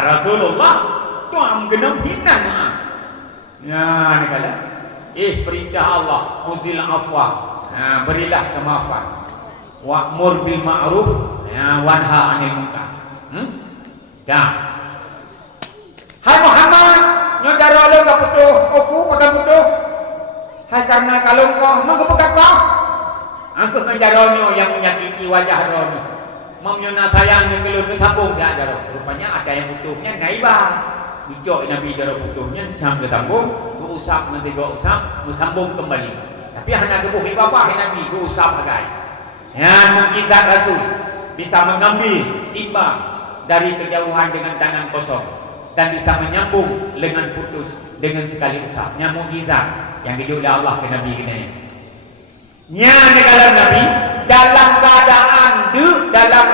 Rasulullah tuang genam hina maaf. Ya, ni kala. Perintah Allah, uzil afwa. Berilah kemaafan. Wa'mur bil ma'ruf, wanha 'anil munkar. Dah. Hai Muhammad, nyodaro lo ka putuh, aku pakai putuh. Hai karena kalau kau menggebuka kau. Angkuh menjaronyo yang menyakiti wajah rono. Mamnyona sayangnya kalau tersambung dah jaro. Rupanya ada yang butuhnya naibah. Bijak Nabi jaro butuhnya jam tersambung, berusak menjaga usap, bersambung kembali. Tapi hanya kebuh ibabah Nabi berusak agai. Yang mukjizat Rasul bisa mengambil timbang dari kejauhan dengan tangan kosong dan bisa menyambung lengan putus dengan sekali usap. Yang mukjizat yang diulah Allah ke Nabi katanya. Nya negara Nabi dalam keadaan dalam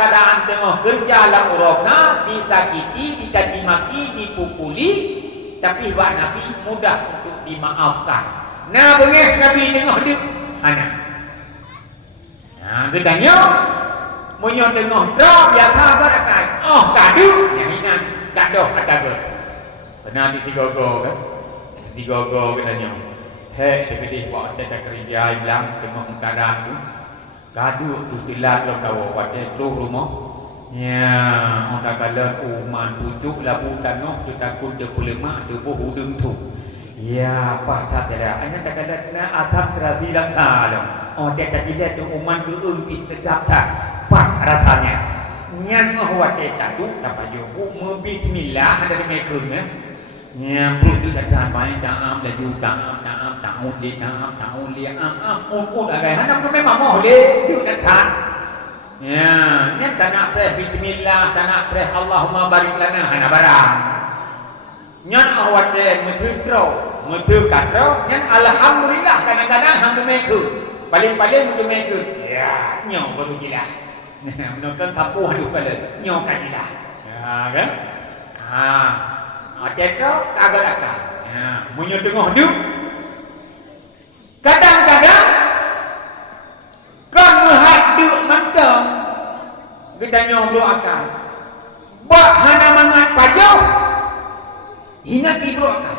keadaan tengah kerja la uroka, disakiti, dicaci maki, dipukuli, tapi buat Nabi mudah untuk dimaafkan. Nah, bengih Nabi tengah dia anak. Nah, gedanya munyo tengah dah biasa berakai. Oh, kadu nyahinan gadoh ada. Benar ditigogo kan? Ditigogo katanya. Hei, dikit buat ada kerja bilang tengok keadaan tu. Gaduh tu silat lo kau buat tu rumah. Ya, orang kala uman pucuk lah bukan noh, tu takut dia pulemak tu boh udung tu. Ya, apa tak ada. Anak tak ada na atap terasi langkah lo. Oh, dia tak lihat tu uman tu sedap tak. Pas rasanya. Nyan buat dia tu dapat jo bismillah ada di mekurnya. Ya, perlu ada banyak taam laju taam di taam liang agak hendak memang mau deh datang. Ya, ni tak nak preh bismillah, tak nak preh Allahumma barik lana hana barang. Nyan awate metu katro, nyan alhamdulillah kadang-kadang hang meku. Paling meku. Ya, nyo baru jelas. Menonton tapu hadu kala, nyo kan jelas. Ya, kan? Cekau kagak akal. Ya, munyo tengah duk. Kadang-kadang kan menghaduk mentang. Kita nyoblo akal. Bak hana mangat pajo. Ingat ibu akan.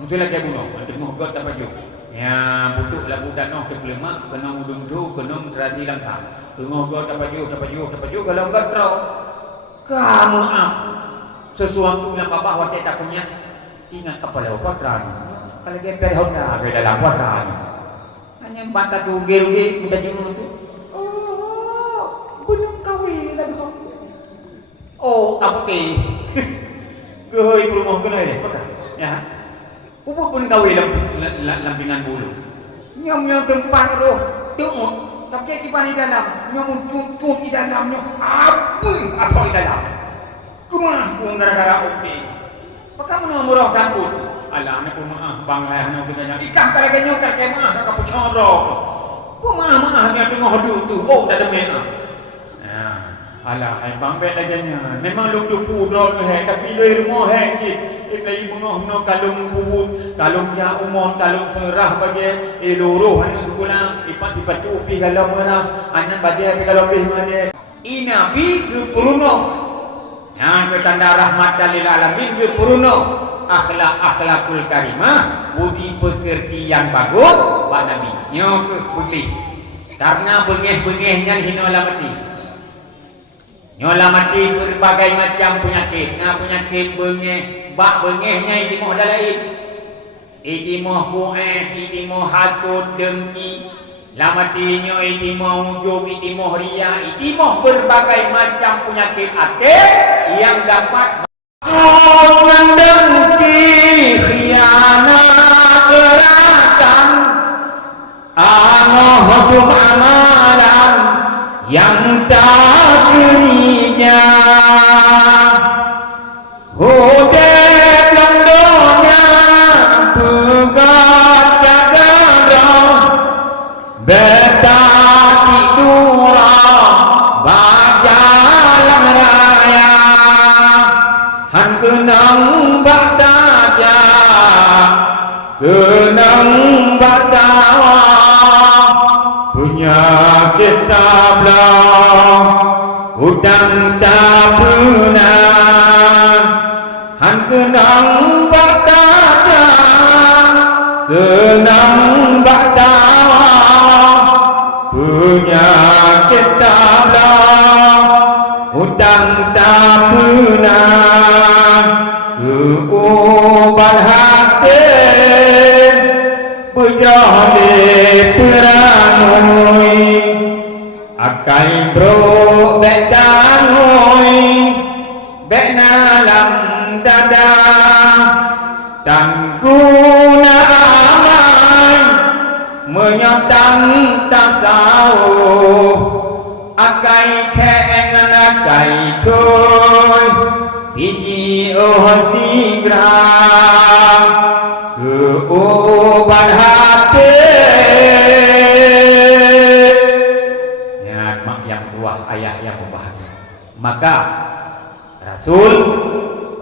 Mungkin lagi bunuh. Nanti mohon tak pajo. Ya, butuh lah budak noh ke lemak, kena udung tu, kena terasi langkah. Mohon tak pajo. Kalau enggak terau. Kamu sesuatu yang bapak waktu tak punya. Ingat kepala kuadran. Kalau dia pergi Honda ke dalam kuadran. Hanya bantah tu rugi minta jenguk tu. Oh, belum kahwin lagi. Oh, apa? Kehoi rumah kena ni, kota. Ya. Upo pun kahwin lampingan bulu. Nyom tempat tu, tengok. Tapi kita di dalam, nyom cucuk di dalamnya. Apa di dalam? Kemana pun gara-gara oke. Pakai mana murah campur? Alah, nak pun maaf bang ayah nak kena ikan kalau kenyok kakek maaf kakak pun corok. Pun maaf dia tengok duduk tu. Oh, tak ada mena. Alah, hai bang bet agaknya. Memang lu pudor he, tapi dari rumah he cik. Kita ibu noh kalung puput, kalung ya umon, kalung perah bagi luruh hanya tu pula. Ipat tu pi kalau merah, anak bagi kalau pi mana. Ina pi ke puruno. Yang ketanda rahmatan lil alamin ke puruno. Akhlakul karimah, budi pekerti yang bagus Pak Nabi. Nyo ke putih. Karena bengeh-bengehnya hinola mati. Nyola mati berbagai macam penyakit. Penyakit bengeh, bak bengehnya itimoh dalain. Itimoh bu'eh, itimoh hasud, dengki. Lamatinya itimoh ujub, itimoh ria, itimoh berbagai macam penyakit akhir yang dapat mendengki khianat gerakan hukum amalan yang tak dirinya hudep langdonya pegat jagara beta tidura bajalan raya han kenang bataja kenang batawa punya kita belah hutang tak pernah han kenang bataja kenang batawa punya kita belah hutang tak pernah keubat hati berjali peranui akai bro betanui benalam dada dan guna amai menyotang tasawuf akai kengan akai koi biji sigra keubat hati ya mak yang buah ayah yang berbahagia. Maka Rasul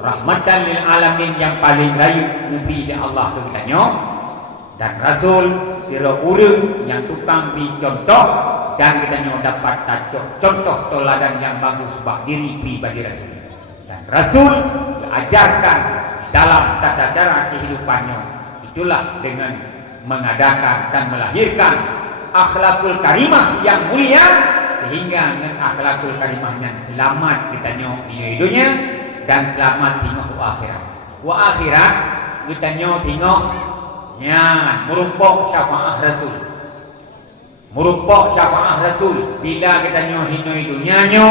rahmatan lil alamin yang paling rayu Nabi di Allah tu kitanya dan Rasul sira urang yang tukang dicontoh dan kitanya dapat contoh teladan yang bagus bagi diri pribadi Rasul. Dan Rasul diajarkan dalam tata cara kehidupannya itulah dengan mengadakan dan melahirkan akhlakul karimah yang mulia sehingga dengan akhlakul karimah yang selamat kitanya di dunia dan selamat tengok akhirat. Wa akhirat kitanya tengok nya merupakan syafaat Rasul. Merupakan syafaat Rasul bila kitanya hinoi dunianya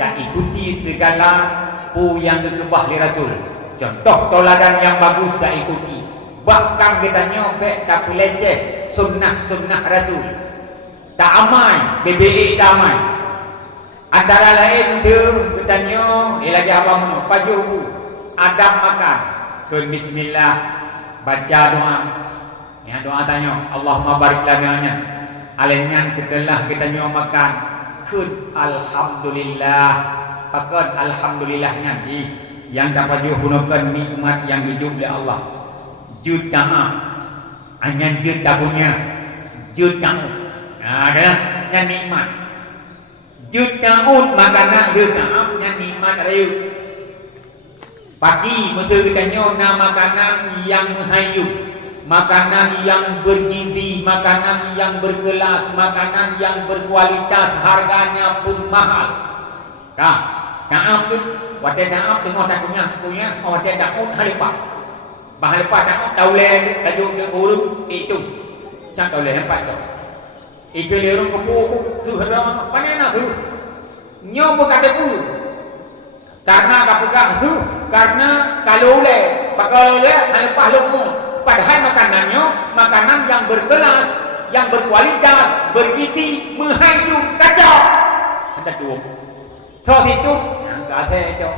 dan ikuti segala pu yang dikebah oleh Rasul. Contoh toladan yang bagus dah ikuti. Bahkan kitanya tak peleceh sunnah-sunnah Rasul. Tak amai, BBE tak amai. Antara lain tu kitanya lagi abang pajuhu adab makan. Kun bismillah baca doa. Ya doa tanya Allahumma barik lana. Alenyan setelah kitanya makan kun alhamdulillah. Pakai alhamdulillahnya yang dapat digunakan nikmat yang hidup oleh Allah. Juta anyan juta punya juta ada yang nikmat juta makanan juta yang nikmat rayu Pagi masa katanya na makanan yang menghayut, makanan yang bergizi, makanan yang berkelas, makanan yang berkualitas, harganya pun mahal. Taap tu, waktu taap tengok tak punya, waktu taap halepa. Bahalepa taap tauleh tajuk ke burung itu. Cak tauleh empat tu. Ikan lerung kepu suhra panena tu. Nyo berkata pu. Karena kapukah tu, karena kalau oleh, bakal oleh halepa lomo. Padahal makanannya makanan yang berkelas, yang berkualitas, bergizi, menghayung kacau. Ada tu. Thọ situ, enggak ada itu.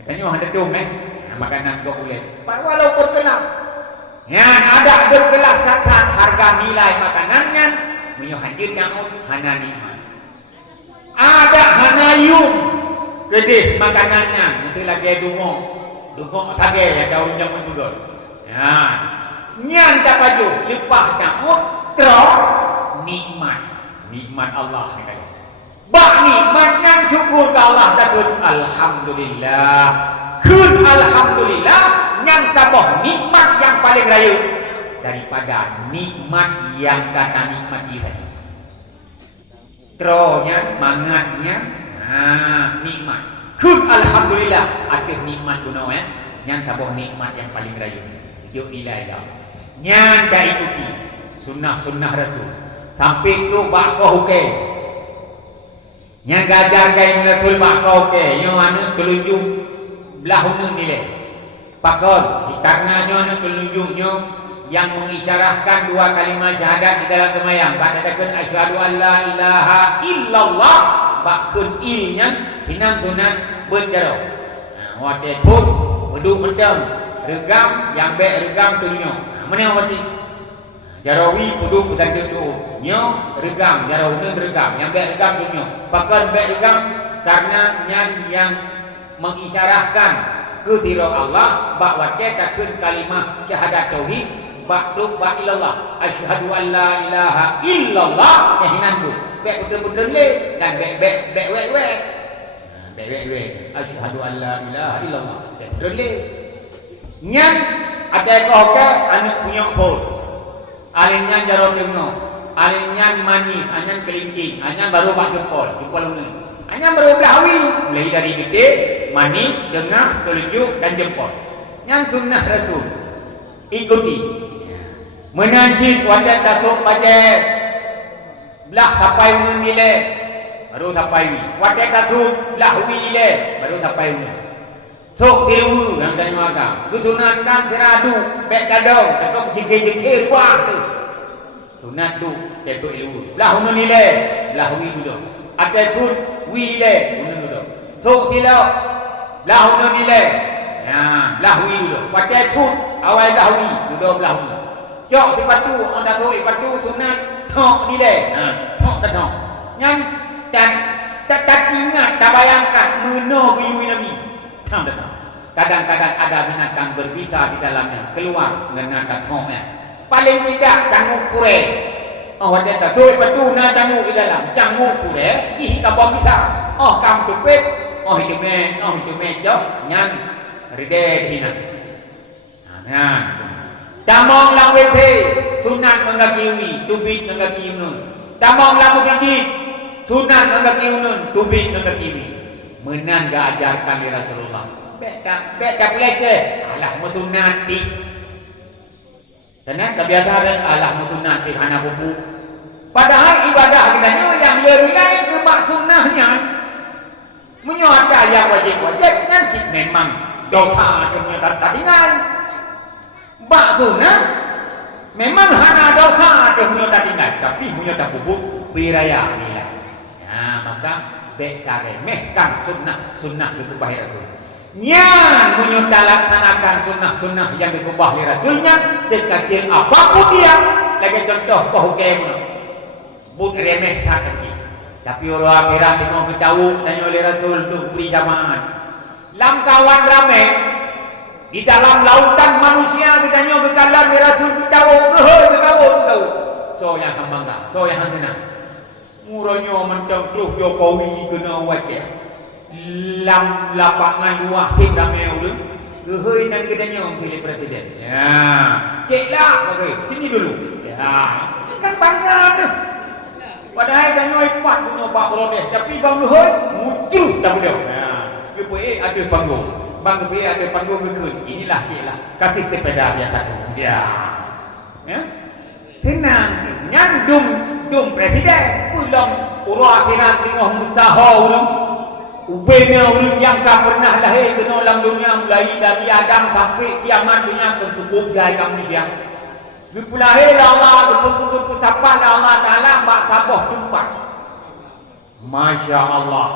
Katanya ada tu makanan kau boleh. Walau berkelas. Ya, ada berkelas kata harga nilai makanannya, menyuhajir nyamuk hana nikmat. Ada hanayung gede makanannya, itu lagi dungo tage ya daun jamu dulu. Ya, nyan tak baju lepas nyamuk terus nikmat Allah ni. Bak nikmat yang syukur ke Allah takut alhamdulillah. Kun alhamdulillah yang sabah nikmat yang paling raya daripada nikmat yang kata nikmat ini. Tronya, mangatnya, nikmat. Kun alhamdulillah aktif nikmat kuno yang sabah nikmat yang paling raya. Hidup nilai dah. Yang dah ikuti sunnah Rasul. Sampai tu bakau okey. Yang gajar kain Rasul bakau okey. Yang mana telunjuk belah huna nilai. Pakon karenanya anak telunjuknya yang mengisyarahkan dua kalimat syahadat di dalam semayang. Katakan asyhadu an la ilaha illallah. Bakun ilnya hinam sunat berjarau. Waktu pun beduk mendam regam yang baik regam tunyo. Mana yang mati? Jarawi puduk dan tu nyo regam jarawi regam yang baik regam tunyo. Pakon baik regam karena yang mengisyarahkan kehadiran Allah bahawa kita takun kalimah syahadat tauhid ba'du illallah asyhadu an la ilaha illallah yahinan tu baik betul-betul le dan baik asyhadu an la ilaha illallah betul le nyan ada kau anak punya pun alinnya jaro tengno alinnya manis anyan kelingking anyan baru pak jempol ni hanya berudawi mulai dari gede, manis, dengah, telunjuk dan jempol. Yang sunnah Rasul ikuti. Menanjik wajan tasuk baca belah sampai unun nilai baru sampai wi. Wajan tasuk belah wi nilai baru sampai unun. Sok tiru yang tanya agam. Kesunatkan seradu, bek kadang, takut jikir-jikir kuat tu. Sunat tu, ketuk ilmu. Belah unun nilai, belah wi dulu. Ada sun wile unun dulu. Tok silau belah unun nilai. Ya, belah wi dulu. Pakai sun awal belah wi dulu belah wi. Jok sepatu anda tu sepatu sunat tok nilai. Tok tak tok. Yang tak ingat, tak bayangkan meno wi nabi. Tak tok. Kadang-kadang ada binatang berbisa di dalamnya keluar dengan tok-toknya. Paling tidak canguk pure. Oh wajan tak tu patu na canguk di dalam canguk pure ih kabang kita oh kam tupet oh hidup jauh nyang ride dina nah tamong lang wete sunat ngaki tubit ngaki unun tamong lang ngaki sunat ngaki unun tubit ngaki menan ga ajarkan di Rasulullah bek tak pelece alah musunati dan kebiasaan Allah musunat di hana buku. Padahal ibadah kita yang lebih kebak sunnahnya menyuarakan yang wajib nanti memang dosa yang tadingan. Bak sunnah memang hana dosa yang tadingan, tapi punya tak buku biraya nilai. Ya maka beka remehkan sunnah dikubah Rasul. Yang menyelaksanakan sunnah yang dikubah Rasulnya sekecil apapun dia. Lagi contoh hukum bud remehkan lagi. Tapi orang akhirat tengok beritahu tanya oleh Rasul tu beri jamaah. Lam kawan ramai di dalam lautan manusia ditanya berkalam di Rasul beritahu beritahu. So yang bangga, so yang tenang. Murahnya mentang terus Jokowi kena wajah. lam lapangan luah tim ramai orang gehoi nan kedanya orang pilih presiden. Ya, ceklah okey, sini dulu. Ya, kan bangga tu. Padahal tanya empat punya bak protes, tapi bang Luhut muncul tak boleh. Ya, KPA ada panggung. Bang KPA ada panggung ke. Inilah ceklah. Kasih sepeda dia satu. Ya. Ya. Tenang, nyandung dum presiden pulang urang akhirat tengah musaha urang. Ubenya orang yang tak pernah lahir ke dalam dunia mulai dari Adam sampai kiamat dunia tercukup jaya manusia. Lahir Allah berkumpul sapa Allah Taala bak sabah tempat. Masya Allah,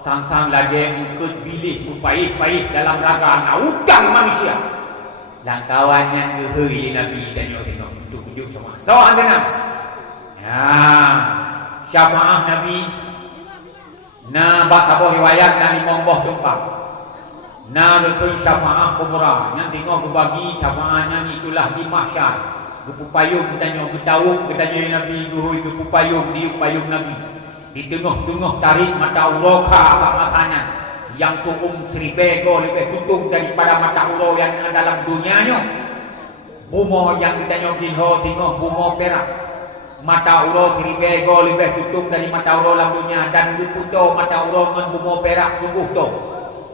tang-tang lagi engkau pilih upaya-upaya dalam raga udang manusia. Langkawannya keheri Nabi dan Yohanes untuk tunjuk semua. Tahu anda? Ya, syafaah Nabi. Na bak tabur riwayat dari Mombah tempat. Na betul syafaah kubra. Yang tengok berbagi syafaahnya itulah di mahsyar. Gepupayung katanya getawung katanya Nabi Nuh gepupayung di payung Nabi. Di tengah-tengah tarik mata Allah ka matanya. Yang suum seribego lebih tutup daripada mata Allah yang ada dalam dunianya. Bumo yang katanya ginho tengok bumo perak. Mata Allah seribego lebih tutup dari mata Allah dalam dunia dan luputo mata Allah dengan bumo perak sungguh tu.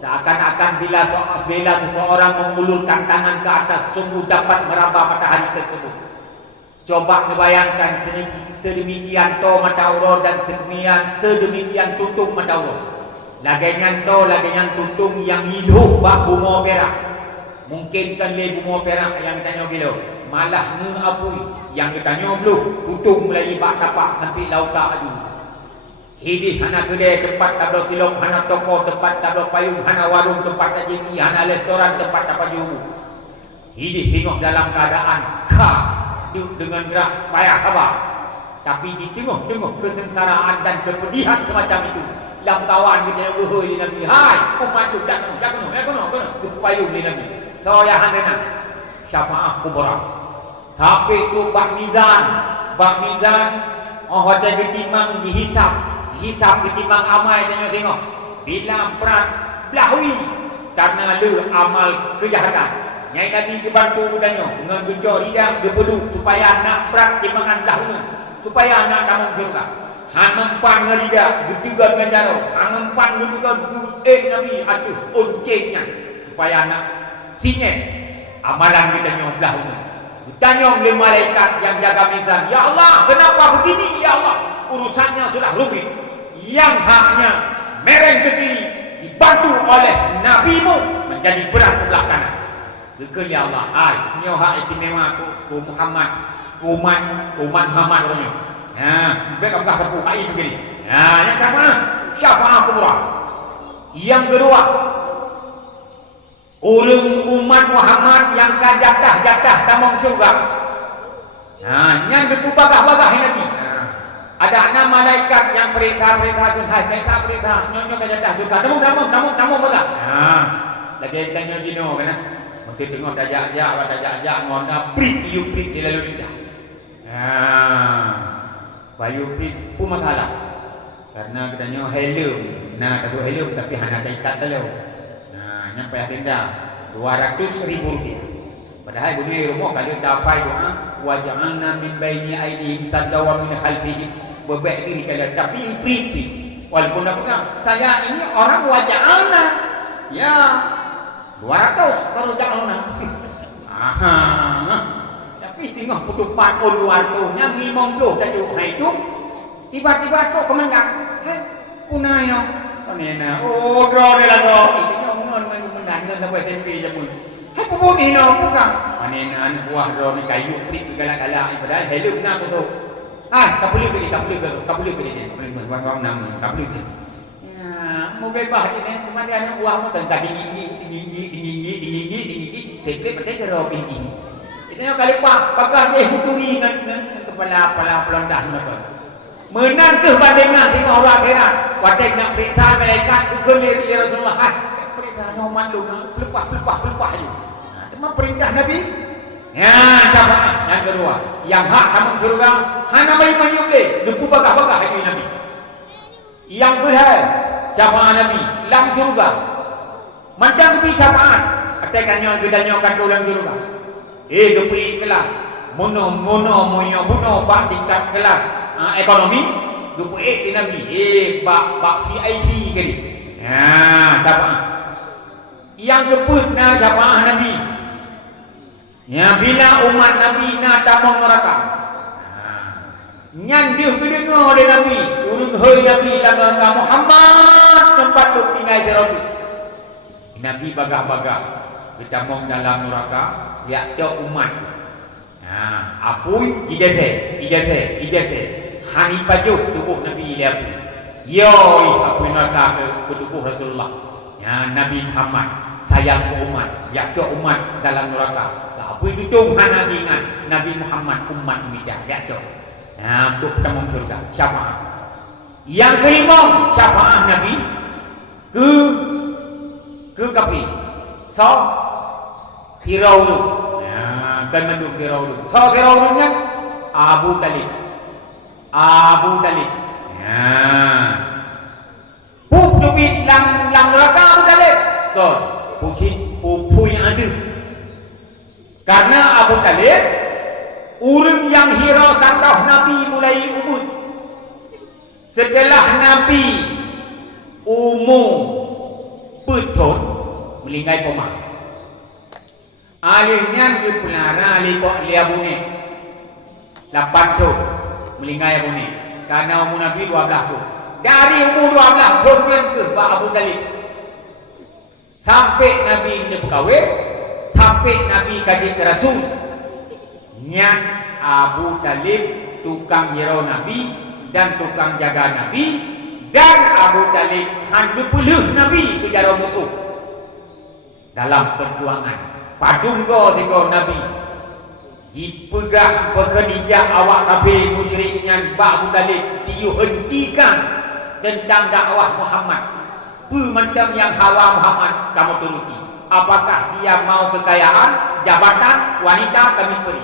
Seakan-akan bila seseorang mengulurkan tangan ke atas sungguh dapat meraba matahari tersebut. Coba membayangkan sedemikian to mata Allah dan sedemikian tutup mata Allah. Lagainya to lagainya tutup yang hidup bak bumo perak. Mungkin kan le bumo perak yang tanya bila malah ngapui yang ditanya belum tutup mulai bak tapak sampai laut tak adu. Hidih hana kedai tempat tablo silop hana toko tempat tablo payung hana warung tempat tajiki hana restoran tempat apa juhu. Hidih tengok dalam keadaan duduk dengan gerak payah khabar. Tapi di tengok kesengsaraan dan kepedihan semacam itu. Lam kawan kita wahai Nabi, hai umat tu jangan payung ni Nabi. Saya hana syafaah kubra. Tapi tu bak mizan hotel ketimang dihisap ketimang amal tengok bila peran belahui karena le amal kejahatan nyai Nabi dibantu tanya dengan gejor hidang dia perlu supaya nak peran timbangan dahulu supaya nak damang surga han mempan ngerida getiga dengan jaro han mempan getiga Nabi atuh oncenya supaya nak sinyet amalan kita nyong dahulu. Tanya oleh malaikat yang jaga mizan, ya Allah, kenapa begini? Ya Allah, urusannya sudah rumit. Yang haknya mereng ke kiri dibantu oleh nabimu menjadi berat sebelah kanan. Betul ya Allah. Ini hak istimewa ku Muhammad, umat Muhammad orangnya. Baik apakah aku ai begini. Yang sama syafaat kubra. Yang kedua, orang umat Muhammad yang jatah tamang surga. Yang betul bagah-bagah Nabi. Ada 6 malaikat yang perintah nyonya jatah surga. Namun bagah. Lagi tanya jino kan. Mungkin tengok dajak ngona prit di lalu lidah. Bayu prit pun masalah. Karena katanya helm. Kalau helm tapi hanya ada ikat telo. Nyampe denda 200,000 rupiah. Padahal bunyi rumah kalau capai doa waj'alna min baini aydihim sadda wa min khalfihim bebek diri kalau tapi priti walaupun dah pegang saya ini orang waj'alna ya 200 baru ja'alna. Tapi tengok putupan luar tu nya 50 dah jauh hidup tiba-tiba tu komandan punai no panena draw dia lah itu mengangan sampai tempe je pun. Hai pun ni no bukan. Panena buah draw ni kayu prik galak-galak padahal hello nak tu. Tak boleh beli ni. Bang nam tak boleh ni. Ya, mau bebas je ni. Kemudian buah mu tak tinggi. Tempe betul draw tinggi. Itu kalau pakai dia huturi dengan kepala pelondah nak. Menang ke bandingan tengok orang akhirat. Wadai nak perintah malaikat kulir ya Rasulullah. Perintah umat lu pelepah je. Memang perintah Nabi. Ya, syafaat. Yang kedua, yang hak tamang surga hana bayi mayuk le, depu bagah-bagah itu Nabi. Yang kedua, syafaat Nabi dalam surga. Macam tu syafaat. Atekannya gedanya kata dalam surga. Kepi kelas. Mono pak tingkat kelas ekonomi. Kepi di Nabi. Bak VIP ke ni. Syafaat. Yang keputna syafaat Nabi. Ya bila umat Nabi na tamang neraka. Nyan dia kedengar oleh Nabi, urut hai Nabi dalam neraka Muhammad tempat tu tinggal teroti. Nabi bagah-bagah bertamang dalam neraka, ya cak umat. Apui ijazah. Hani pajuk tubuh Nabi dia apu. Yoi apui neraka ke tubuh Rasulullah. Ya Nabi Muhammad sayang ke umat, ya cak umat dalam neraka. Apa itu Tuhan Nabi ingat Nabi Muhammad umat midah ya cok. Untuk ketemu surga syafaat. Yang kelima syafaat Nabi ke kapi. So Firaun. Kan menduk Firaun. So Firaunnya Abu Talib. Pup lebih lang neraka Abu Talib. So pupuy ada. Karena Abu Talib orang yang hira kata Nabi mulai umur. Setelah Nabi umur betul melingkai pemah. Alihnya ke pelara lihat liabune. 8 tu melingkai abune. Karena umur Nabi 12 tu. Dari umur 12 berkenan ke Abu Talib. Sampai Nabi ini berkahwin. Sampai Nabi kaji ke Rasul. Niat Abu Talib tukang hero Nabi dan tukang jaga Nabi. Dan Abu Talib handu puluh Nabi ke jalan musuh dalam perjuangan. Padunggo dengan Nabi dipegang Khadijah awak kafir musyriknya Abu Talib dihentikan tentang dakwah Muhammad. Pemandang yang hawa Muhammad kamu turuti. Apakah dia mau kekayaan, jabatan, wanita kami beri.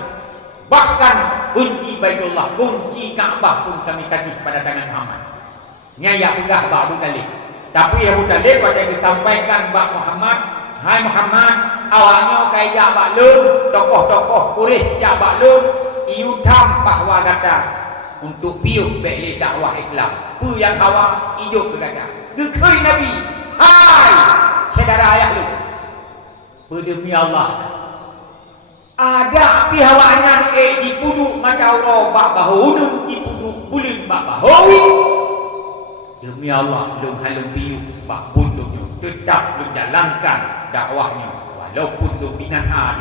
Bahkan kunci Baitullah, kunci Ka'bah pun kami kasih pada tangan Muhammad. Nyaya pegang Abu Talib. Tapi Abu Talib pada disampaikan Mbak Muhammad, hai Muhammad, awaknya kaya baklum, tokoh-tokoh Quraisy jak baklum, iutam bahwa kata untuk piuh beli dakwah Islam. Pu yang hawa hidup berkata. Dekai Nabi, hai saudara ayah lu. Berdemi Allah, ada pihawanya dipuduk macam orang bak bahu dipuduk bulim bak bahawi. Demi Allah, belum halum piu bak punduknya tetap menjalankan dakwahnya walaupun tu binasa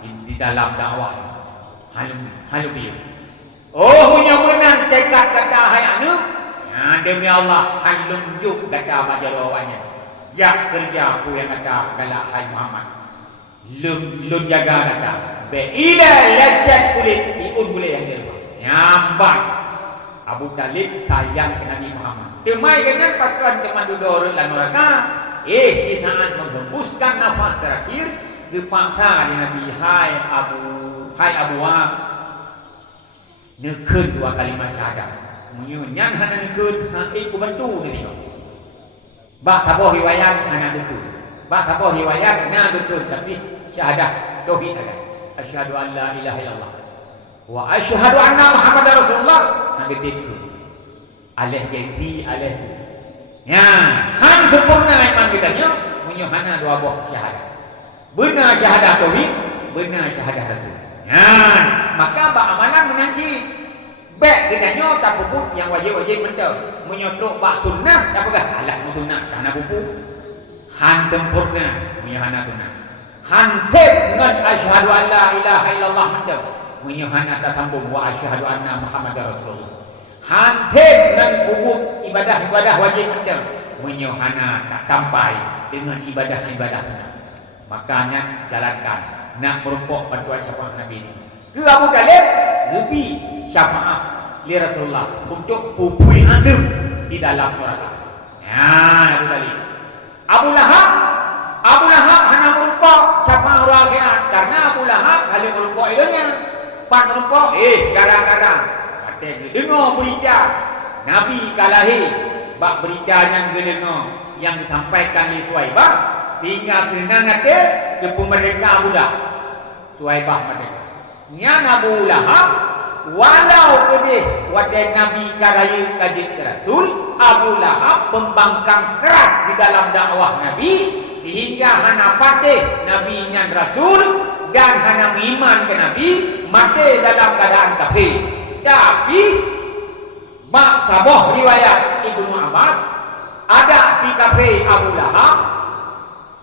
di dalam dakwah. Halum piu. Oh punya menang tekad kata hai anu. Demi Allah, halum juk kata majalawanya. Jak kerja aku yang kata galak hai Muhammad. Lum jaga kata. Beila lajat kulit diun boleh yang dia. Nyambat. Abu Talib sayang ke Nabi Muhammad. Temai dengan pakan teman duduk dalam neraka. Di saat menghembuskan nafas terakhir, dipaksa di Nabi, hai Abu Wahab. Nekun 2 kalimat syahadat. Menyunyan hana nekun, ku bantu ni tengok. Bak tabuh riwayat hana betul. Bak tabuh riwayat na betul tapi syahadah tauhid ada. Asyhadu an la ilaha illallah wa asyhadu anna Muhammadar Rasulullah. Hang betul. Alih genti alih. Ya, han sempurna iman kita nya menyuhana 2 buah syahadah. Benar syahadah tauhid, benar syahadah rasul. Ya, maka bak amalan menanci baik dengannya tak pupuk yang wajib-wajib mentau. Menyotrok bak sunnah tak apa alah sunnah karena pupuk. Han sempurna menyuhana sunnah. Han cek dengan asyhadu an la ilaha illallah mentau. Menyuhana tak sambung wa asyhadu anna Muhammadar Rasulullah. Han cek dengan pupuk ibadah-ibadah wajib mentau. Menyuhana tak sampai dengan ibadah-ibadah sunnah. Makanya jalankan nak merumpuk bantuan syafaat Nabi ini. Ke Abu Talib lebih syafaat li Rasulullah untuk pupui adem di dalam neraka. Ya, Abu Talib. Abu Lahab hanya merumpuk syafaat orang akhirat karena Abu Lahab hanya merumpuk ilmunya. Pan merumpuk gara-gara. Katanya dengar berita Nabi kalahi bak beritanya yang disampaikan oleh Suhaibah sehingga senang hati ke pemerintah budak Suhaibah mereka. Nya Abu Lahab walau kedih wadai Nabi karaya kaji Rasul, Abu Lahab pembangkang keras di dalam dakwah Nabi sehingga hana patih Nabi nya Rasul dan hana iman ke Nabi mati dalam keadaan kafir. Tapi bak sabah riwayat Ibnu Abbas ada di kafe Abu Lahab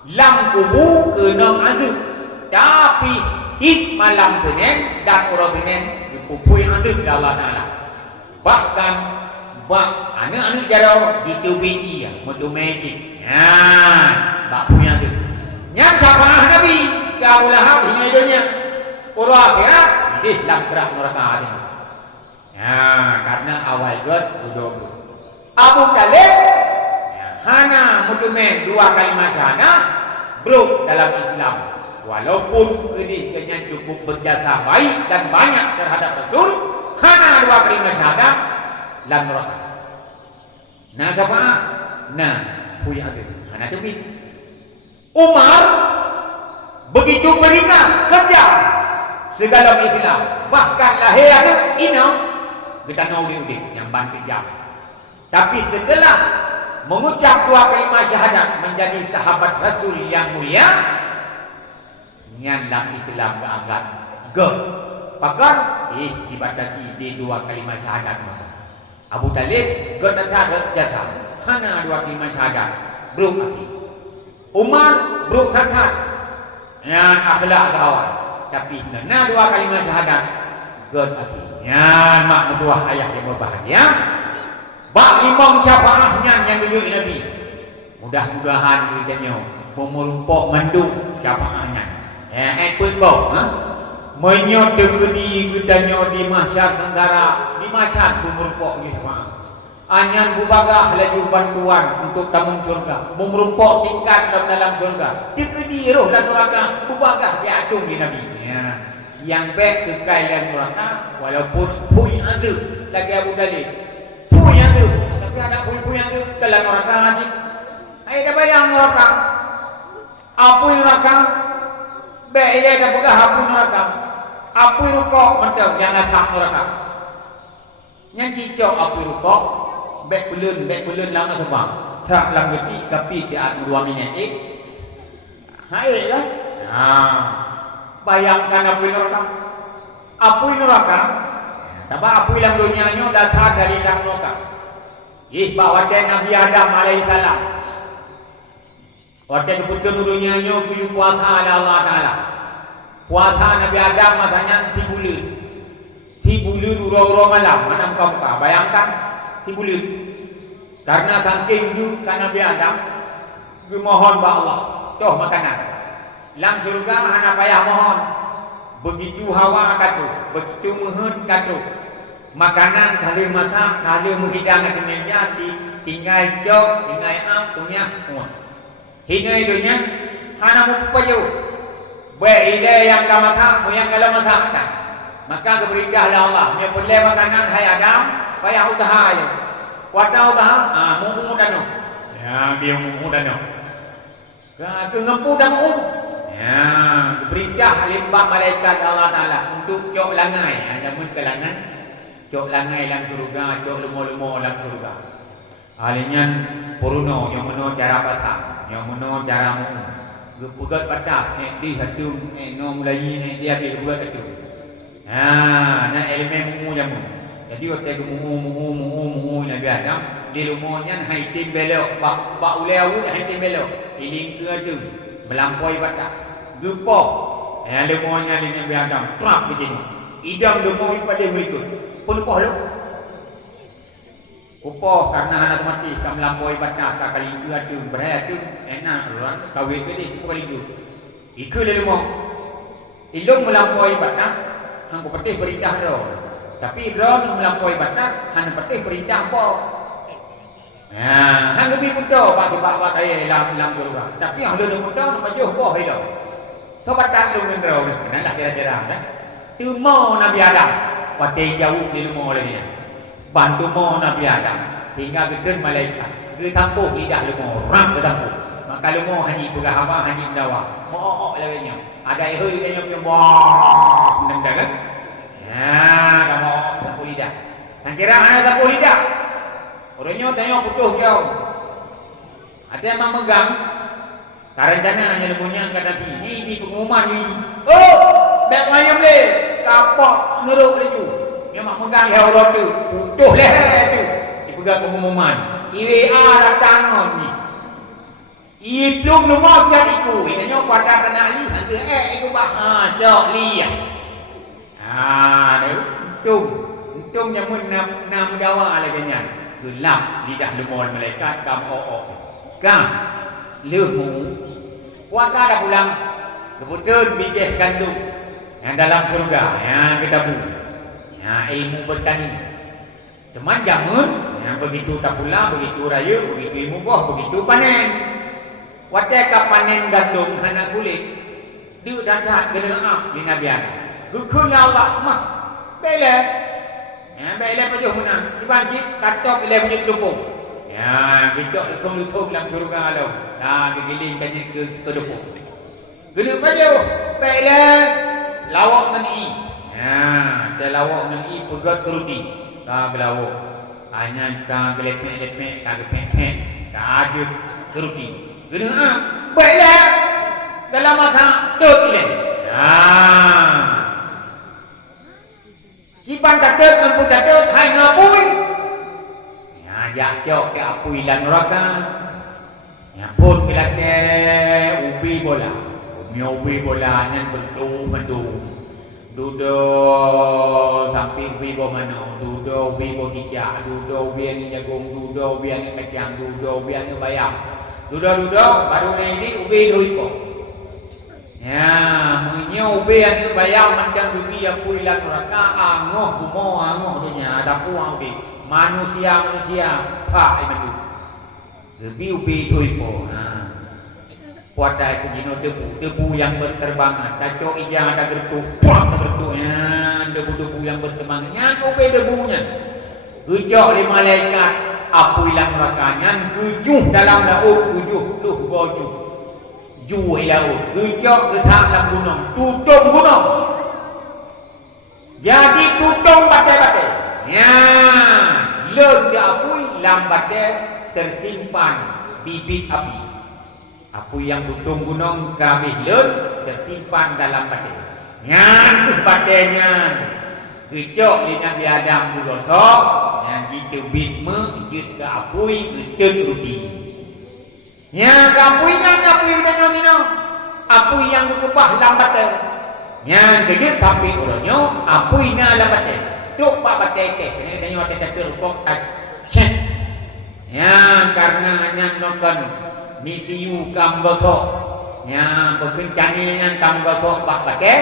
lam kubu kenong azub tapi ik malam Senin dan orang Senin dipupui azub Allah Ta'ala. Bahkan bak anak-anak jarau ditubiti ya mutu magic bak punya azub yang siapa Nabi ke Abu Lahab ini dunia orang akhirat lam berat neraka ada karena awal duduk Abu Talib hana mutumen 2 kalimat syahadah belum dalam Islam walaupun ini kena cukup berjasa baik dan banyak terhadap Rasul hana 2 kalimat syahadah dalam neraka. Nah siapa? Nah punya ada hana demi Umar begitu beringas kerja segala Islam bahkan lahir ada inam kita tahu dia yang bantu jam. Tapi setelah mengucap 2 kalimat syahadat menjadi sahabat Rasul yang mulia dalam Islam keangkat ge pakar dibatasi di 2 kalimat syahadat. Abu Talib ge tetap jasa hana 2 kalimat syahadat belum lagi. Umar belum tetap yang akhlak kawan tapi kena 2 kalimat syahadat ge lagi mak kedua ayah yang berbahagia. Bak imam syafaahnya yang tunjuk Nabi. Mudah-mudahan ceritanya memerumpok mandu syafaahnya. Pun kau menyot tegedi gedanya di masyarakat tenggara di masyarakat memerumpok syafaah. Anyan bubagah laju bantuan untuk tamu surga. Memerumpok tingkat dalam surga. Tegedi roh dan neraka bubagah diatung di Nabi. Yang baik kekal dan neraka walaupun pun ada lagi Abu Talib. Yang tu, tapi ada pun yang tu telah neraka lagi. Ayo dah bayang neraka. Apa neraka? Baik dia dah pegah apa neraka. Apa rukuk macam yang asap neraka. Yang cicok apa rukuk, baik belun lama sebab. Tak lam geti tapi dia 2 minit. Hai lah. Bayangkan apa neraka. Apa neraka? Tapi apa yang dunianya datang dari dalam neraka. Bahawa Nabi Adam alaihissalam. Waktu kebetulan dunianya pergi puasa oleh Allah Ta'ala. Puasa Nabi Adam masanya 3 bulan. 3 bulan urang-urang malam. Mana kau buka? Bayangkan 3 bulan. Karena saking juga Nabi Adam mohon ba Allah. Toh makanan. Lang surga anak payah mohon. Begitu hawa katu, begitu muhun katu. Makanan kali masak, kali menghidang ke meja, tinggal jok, tinggal punya. Hina idunya, anak mupayu. Baik ide yang kau masak, yang kalau masak tak. Maka keberitahulah Allah, dia boleh makanan hai Adam, payah usaha aja. Kuasa usaha, mumu dano. Ya, dia mumu dano. Kau ngempu dan mumu. Ya, berintah limbah malaikat Allah Ta'ala untuk cok langai. Namun ke langai, cok langai dalam surga, cok lumo-lumo dalam surga. Alinyan puruno yang meno cara pasang, yang meno cara mu. Gugat patak, di hatu, no mulai dia buat itu. Na elemen mu jamu. Jadi waktu mu Nabi Adam di rumahnya hai tim belok, bak uleu hai tim belok. Iling ke tu melampaui batas. Lupa lemohnya ni Nabi Adam trap begini. Idam lemoh pada berikut. Pelupa lu. Upah karena anak mati kam melampaui batas kali itu tu berat tu enak orang kawin ke ni kali itu. Iku lemoh. Ilmu melampaui batas hang petih perintah dah. Tapi rom melampaui batas hang petih perintah apa? Hang lebih mudah bagi bapak saya dalam surga. Tapi hang lebih mudah nak jauh boh hilang. Sobat tak lu ngendau ni, kenalah kira-kira dah. Tu mau Nabi Adam, pati jauh di rumah dia. Bantu mau Nabi Adam. hingga gedun malaikat. Dia tampuh lidah lemah, ram dia tampuh. Maka lemah hanya berahama, hanya mendawa. Mo'ok lewatnya. Ada ehoi dia punya wah, menendang kan? Ya, kamu tampuh lidah. Dan kira hanya tampuh lidah. Orangnya tanya putus jauh. Ada yang memegang. Karena hanya lemahnya angkat hati. Ini pengumuman ni. Oh, baik mana boleh? Kapak nurut laju. Dia memegang leher orang tu. Putus leher tu. Dipegang pengumuman. IWA datang ni. Belum lumah kan iku. Ini pada kena ali. Hantu iku bah. Jok li. Untung yang nak mendawa ala ganyan. Gelap lidah lemah malaikat kamu kan lemu puasa dah pulang kebetulan bijih gandum yang dalam surga yang kita buat yang ilmu bertani teman jamun yang begitu tak pulang begitu raya begitu ilmu buah begitu panen wadah panen gandum hana kulit dia datang kena di Nabi Allah rukun Allah mah bela ya bela pajuh mana dibanjit katok bela pajuh tupung ya becok lesung-lesung dalam surga lo digiling kan ke tupung guna pajuh bela lawak dengan i ya saya lawak dengan i pegat kerudi belawak hanya ka gelepek-lepek ka gepek-pek ka ada kerudi guna bela dalam masa tut ile Kiban takut mampu takut hai ngapui. Ya jok ke apui lan neraka. Ya pun bila ke ubi bola. Ubi bola nan bentuk mendung. Duduk sampai ubi bo mano, duduk ubi bo kicak, duduk ubi ni jagung, duduk ubi ni kacang, duduk ubi ni bayam. Duduk baru ni ubi doiko. Ya, menyo ubi yang bayang macam dubi yang puilan neraka angoh bumo angoh dunia ada puang ubi manusia pak itu lebih ubi tu ipo. Kuatai kejino debu yang berterbangan. Tacok ija ada gertuk, puang gertuknya debu yang berterbangan. Ubi debunya. Gujok di malaikat apuilan nerakanya. Gujuh dalam laut gujuh luh bojuh. Juh laut, gejok getak dalam gunung, tutup gunung. Jadi tutup batai-batai. Ya, lem diapui lambatnya tersimpan bibit api. Api yang tutup gunung kabeh lem tersimpan dalam batai. Ya, batainya gejok di Nabi Adam budoso, yang gitu bitme, jut ke apui, getut rudi. Ya, apui udah nyomino. Apui yang kebah lambat. Ya, jadi tapi orangnya apui na lambat. Tuk pak batai ke. Ini dia nyata catur kok cek. Ya, karena hanya nonton misiu kamboso. Ya, berkencangnya kamboso pak batai.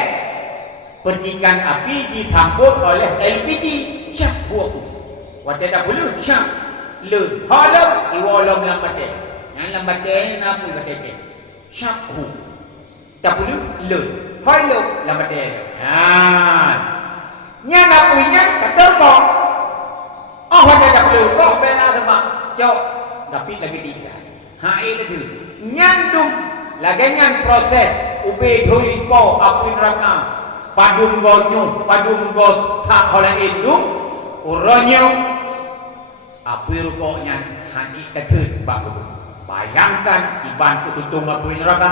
Percikan api disambut oleh LPG. Syak buah. Wajah tak boleh syak. Le, halam iwalom lambat. Yang lambat dia nak pun baca ke. Syakhu. Tak boleh le. Hai le lambat dia. Nya nak punya kata kok. Oh ada tak boleh kok bela sama. Jauh. Tapi lagi tiga. Itu. Nyandung lagi nyan proses ubi doi ko api neraka. Padung goju, padung go tak oleh itu. Uronyo api rukoknya hani ketut bagus. Bayangkan iban kututung api neraka.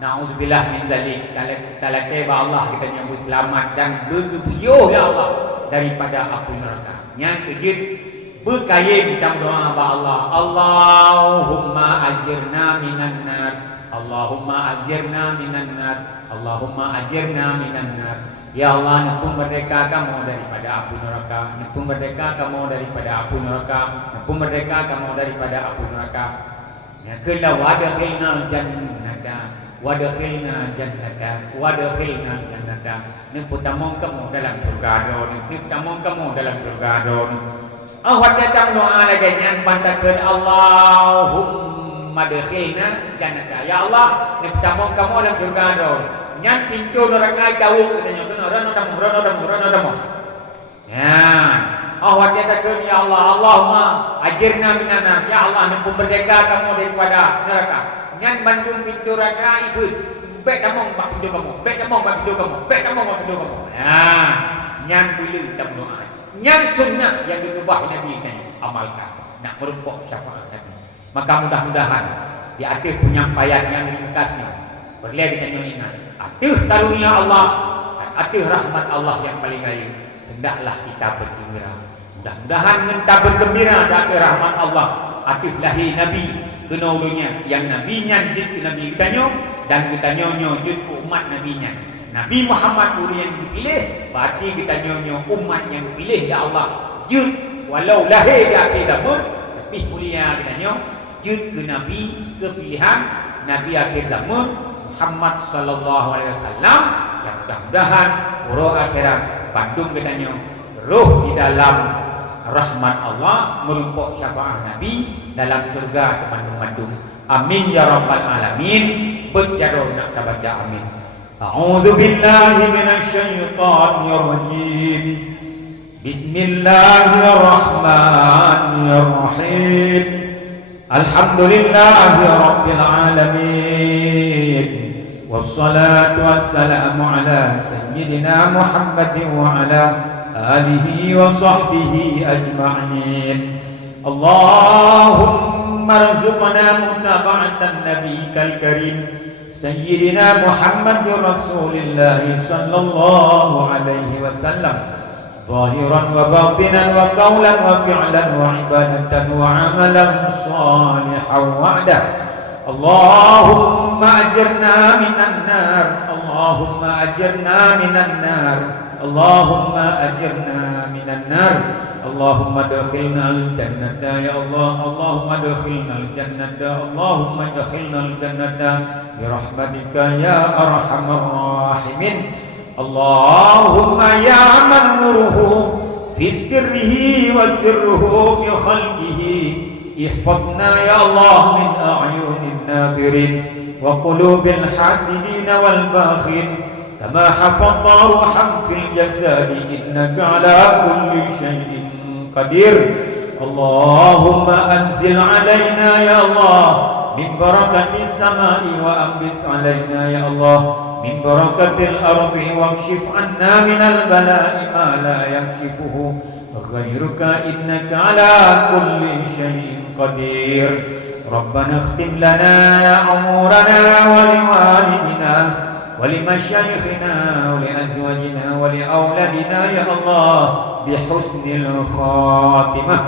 Nauzubillah min zalik. Kalau kita Allah kita nyambut selamat dan berguyuh ya Allah daripada api neraka. Yang kejut berkaya kita doa ba Allah. Allahumma ajirna minan nar. Allahumma ajirna minan nar. Allahumma ajirna minan nar. Ya Allah, nepun merdeka kamu daripada api neraka. Nepun merdeka kamu daripada api neraka. Nepun merdeka kamu daripada api neraka. Ya kala wadkhilna jannata wadkhilna jannata wadkhilna jannata. Nepun tamong kamu dalam surga don. Nepun tamong kamu dalam surga don. Wajah doa lagi yang pantakan Allahumma adkhilna jannata. Ya Allah, nepun tamong kamu dalam surga don. Yang pintu neraka jauh katanya. Rono damu. Ya, Allah katakan ya Allah, Allahumma ajirna minan nar. Ya Allah, nak merdeka kamu daripada neraka. Ngan bandung pintu neraka itu. Baik kamu bak pintu kamu. Baik kamu bak pintu kamu. Baik kamu bak pintu kamu. Ya, ngan bila kita berdoa. Ngan sunnah yang diubah Nabi kan amalkan. Nak merumpok syafaat Nabi. Maka mudah-mudahan di akhir penyampaian yang ringkasnya boleh kita ingat. Aduh karunia Allah, aduh rahmat Allah yang paling raya. Hendaklah kita bergembira. Mudah-mudahan kita bergembira dari rahmat Allah. Aduh lahir Nabi kenolonya yang Nabi nyanjit ke Nabi kita nyo dan kita nyonyo jut ke umat Nabi-Nya. Nabi Muhammad yang dipilih, berarti kita nyonyo umat yang dipilih ya Allah. Jut walau lahir di akhir zaman, tapi mulia kita nyo jut ke Nabi kepilihan Nabi akhir zaman Muhammad sallallahu alaihi wasallam yang mudah-mudahan roh akhirat bandung kita nyo roh di dalam rahmat Allah merumpok syafaat Nabi dalam surga kemandung-mandung. Amin ya rabbal alamin. Berjaduh nak kita baca amin. A'udzu billahi minasy syaithanir rajim. Bismillahirrahmanirrahim. Alhamdulillahi rabbil alamin. Wassalatu wassalamu ala sayyidina Muhammadin wa ala alihi wa sahbihi ajma'in. Allahumma rzuqna mutaba'atan nabiyyikal karim sayyidina Muhammadir Rasulillah sallallahu alaihi wasallam zahiran wa batinan wa qawlan wa fi'lan wa ibadatan wa amalan salihan wa'da. Allahumma ajirna minan nar. Allahumma ajirna minan nar. Allahumma ajirna minan nar. Allahumma adkhilna al-jannata ya Allah. Allahumma adkhilna al-jannata. Allahumma adkhilna al-jannata bi rahmatika ya arhamar rahimin. Allahumma ya man nuruhu fi sirrihi wa sirruhu fi khalqihi ihfadna ya Allah min a'yunin nazirin wa qulubil hasidin wal baghin kama hafadha ruhan fil jasadi innaka ala kulli syai'in qadir. Allahumma anzil alaina ya Allah min barakatis samai wa ambis alaina ya Allah min barakatil ardi wakshif anna minal bala'i ma la yakshifuhu ghayruka innaka ala kulli syai'in qadir. Rabbana ikhtim lana umurana wa liwalidina wa limasyayikhina wa liazwajina wa liauladina ya Allah bihusnil khatimah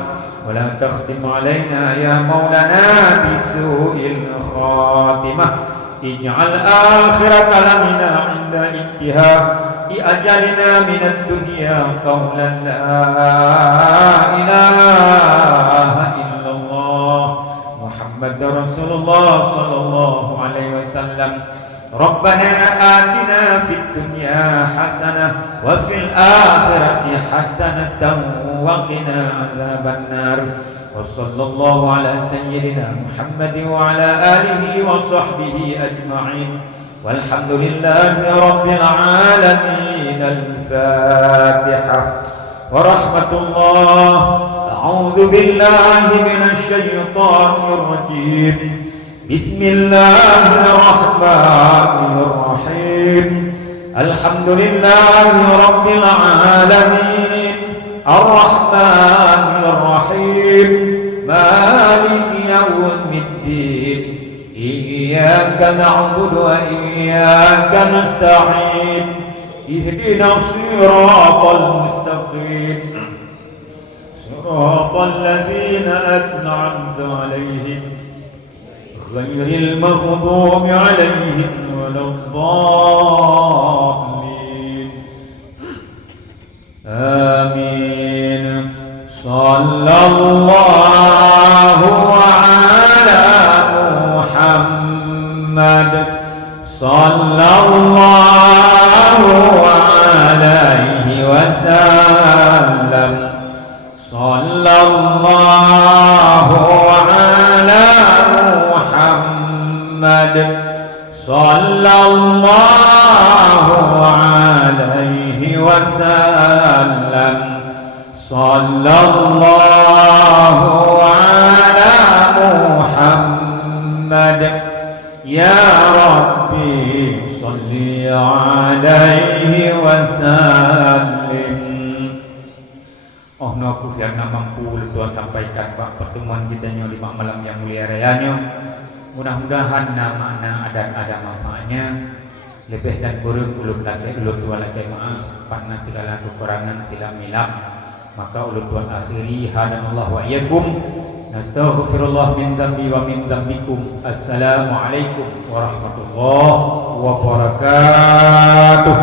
wa la takhtim alaina ya maulana bisu'il khatimah. Ij'al akhir kalamina 'inda intihai ajalina minad dunya qawlan la ilaha illallah Muhammadur Rasulullah sallallahu alaihi wasallam. Rabbana atina fid dunya hasanah wa fil akhirati hasanatan wa qina adzaban nar. وصلى الله على سيدنا محمد وعلى آله وصحبه أجمعين والحمد لله رب العالمين. الفاتحة ورحمة الله. أعوذ بالله من الشيطان الرجيم. بسم الله الرحمن الرحيم. الحمد لله رب العالمين الرحمن الرحيم مالك يوم الدين. إياك نعبد وإياك نستعين. اهدنا الصراط المستقيم صراط الذين أنعمت عليهم غير المغضوب عليهم ولا الضالين. آمين. صلى الله على محمد صلى الله عليه وسلم. صلى الله على محمد صلى الله عليه وسلم. Sallallahu ala Muhammad. Ya Rabbi salli alaihi wasallim. Oh no, yang mampu Tuhan sampaikan Pak pertemuan kita di malam yang mulia rayanya. Mudah-mudahan nama ada manfaatnya. Lebih dan kurang ulun dua lagi maaf karena segala kekurangan sila milap. Maka ulun Tuhan akhiri hadanallah wa iyyakum. Nastaghfirullah min dzambi wa min dzambikum. Assalamualaikum warahmatullahi wabarakatuh.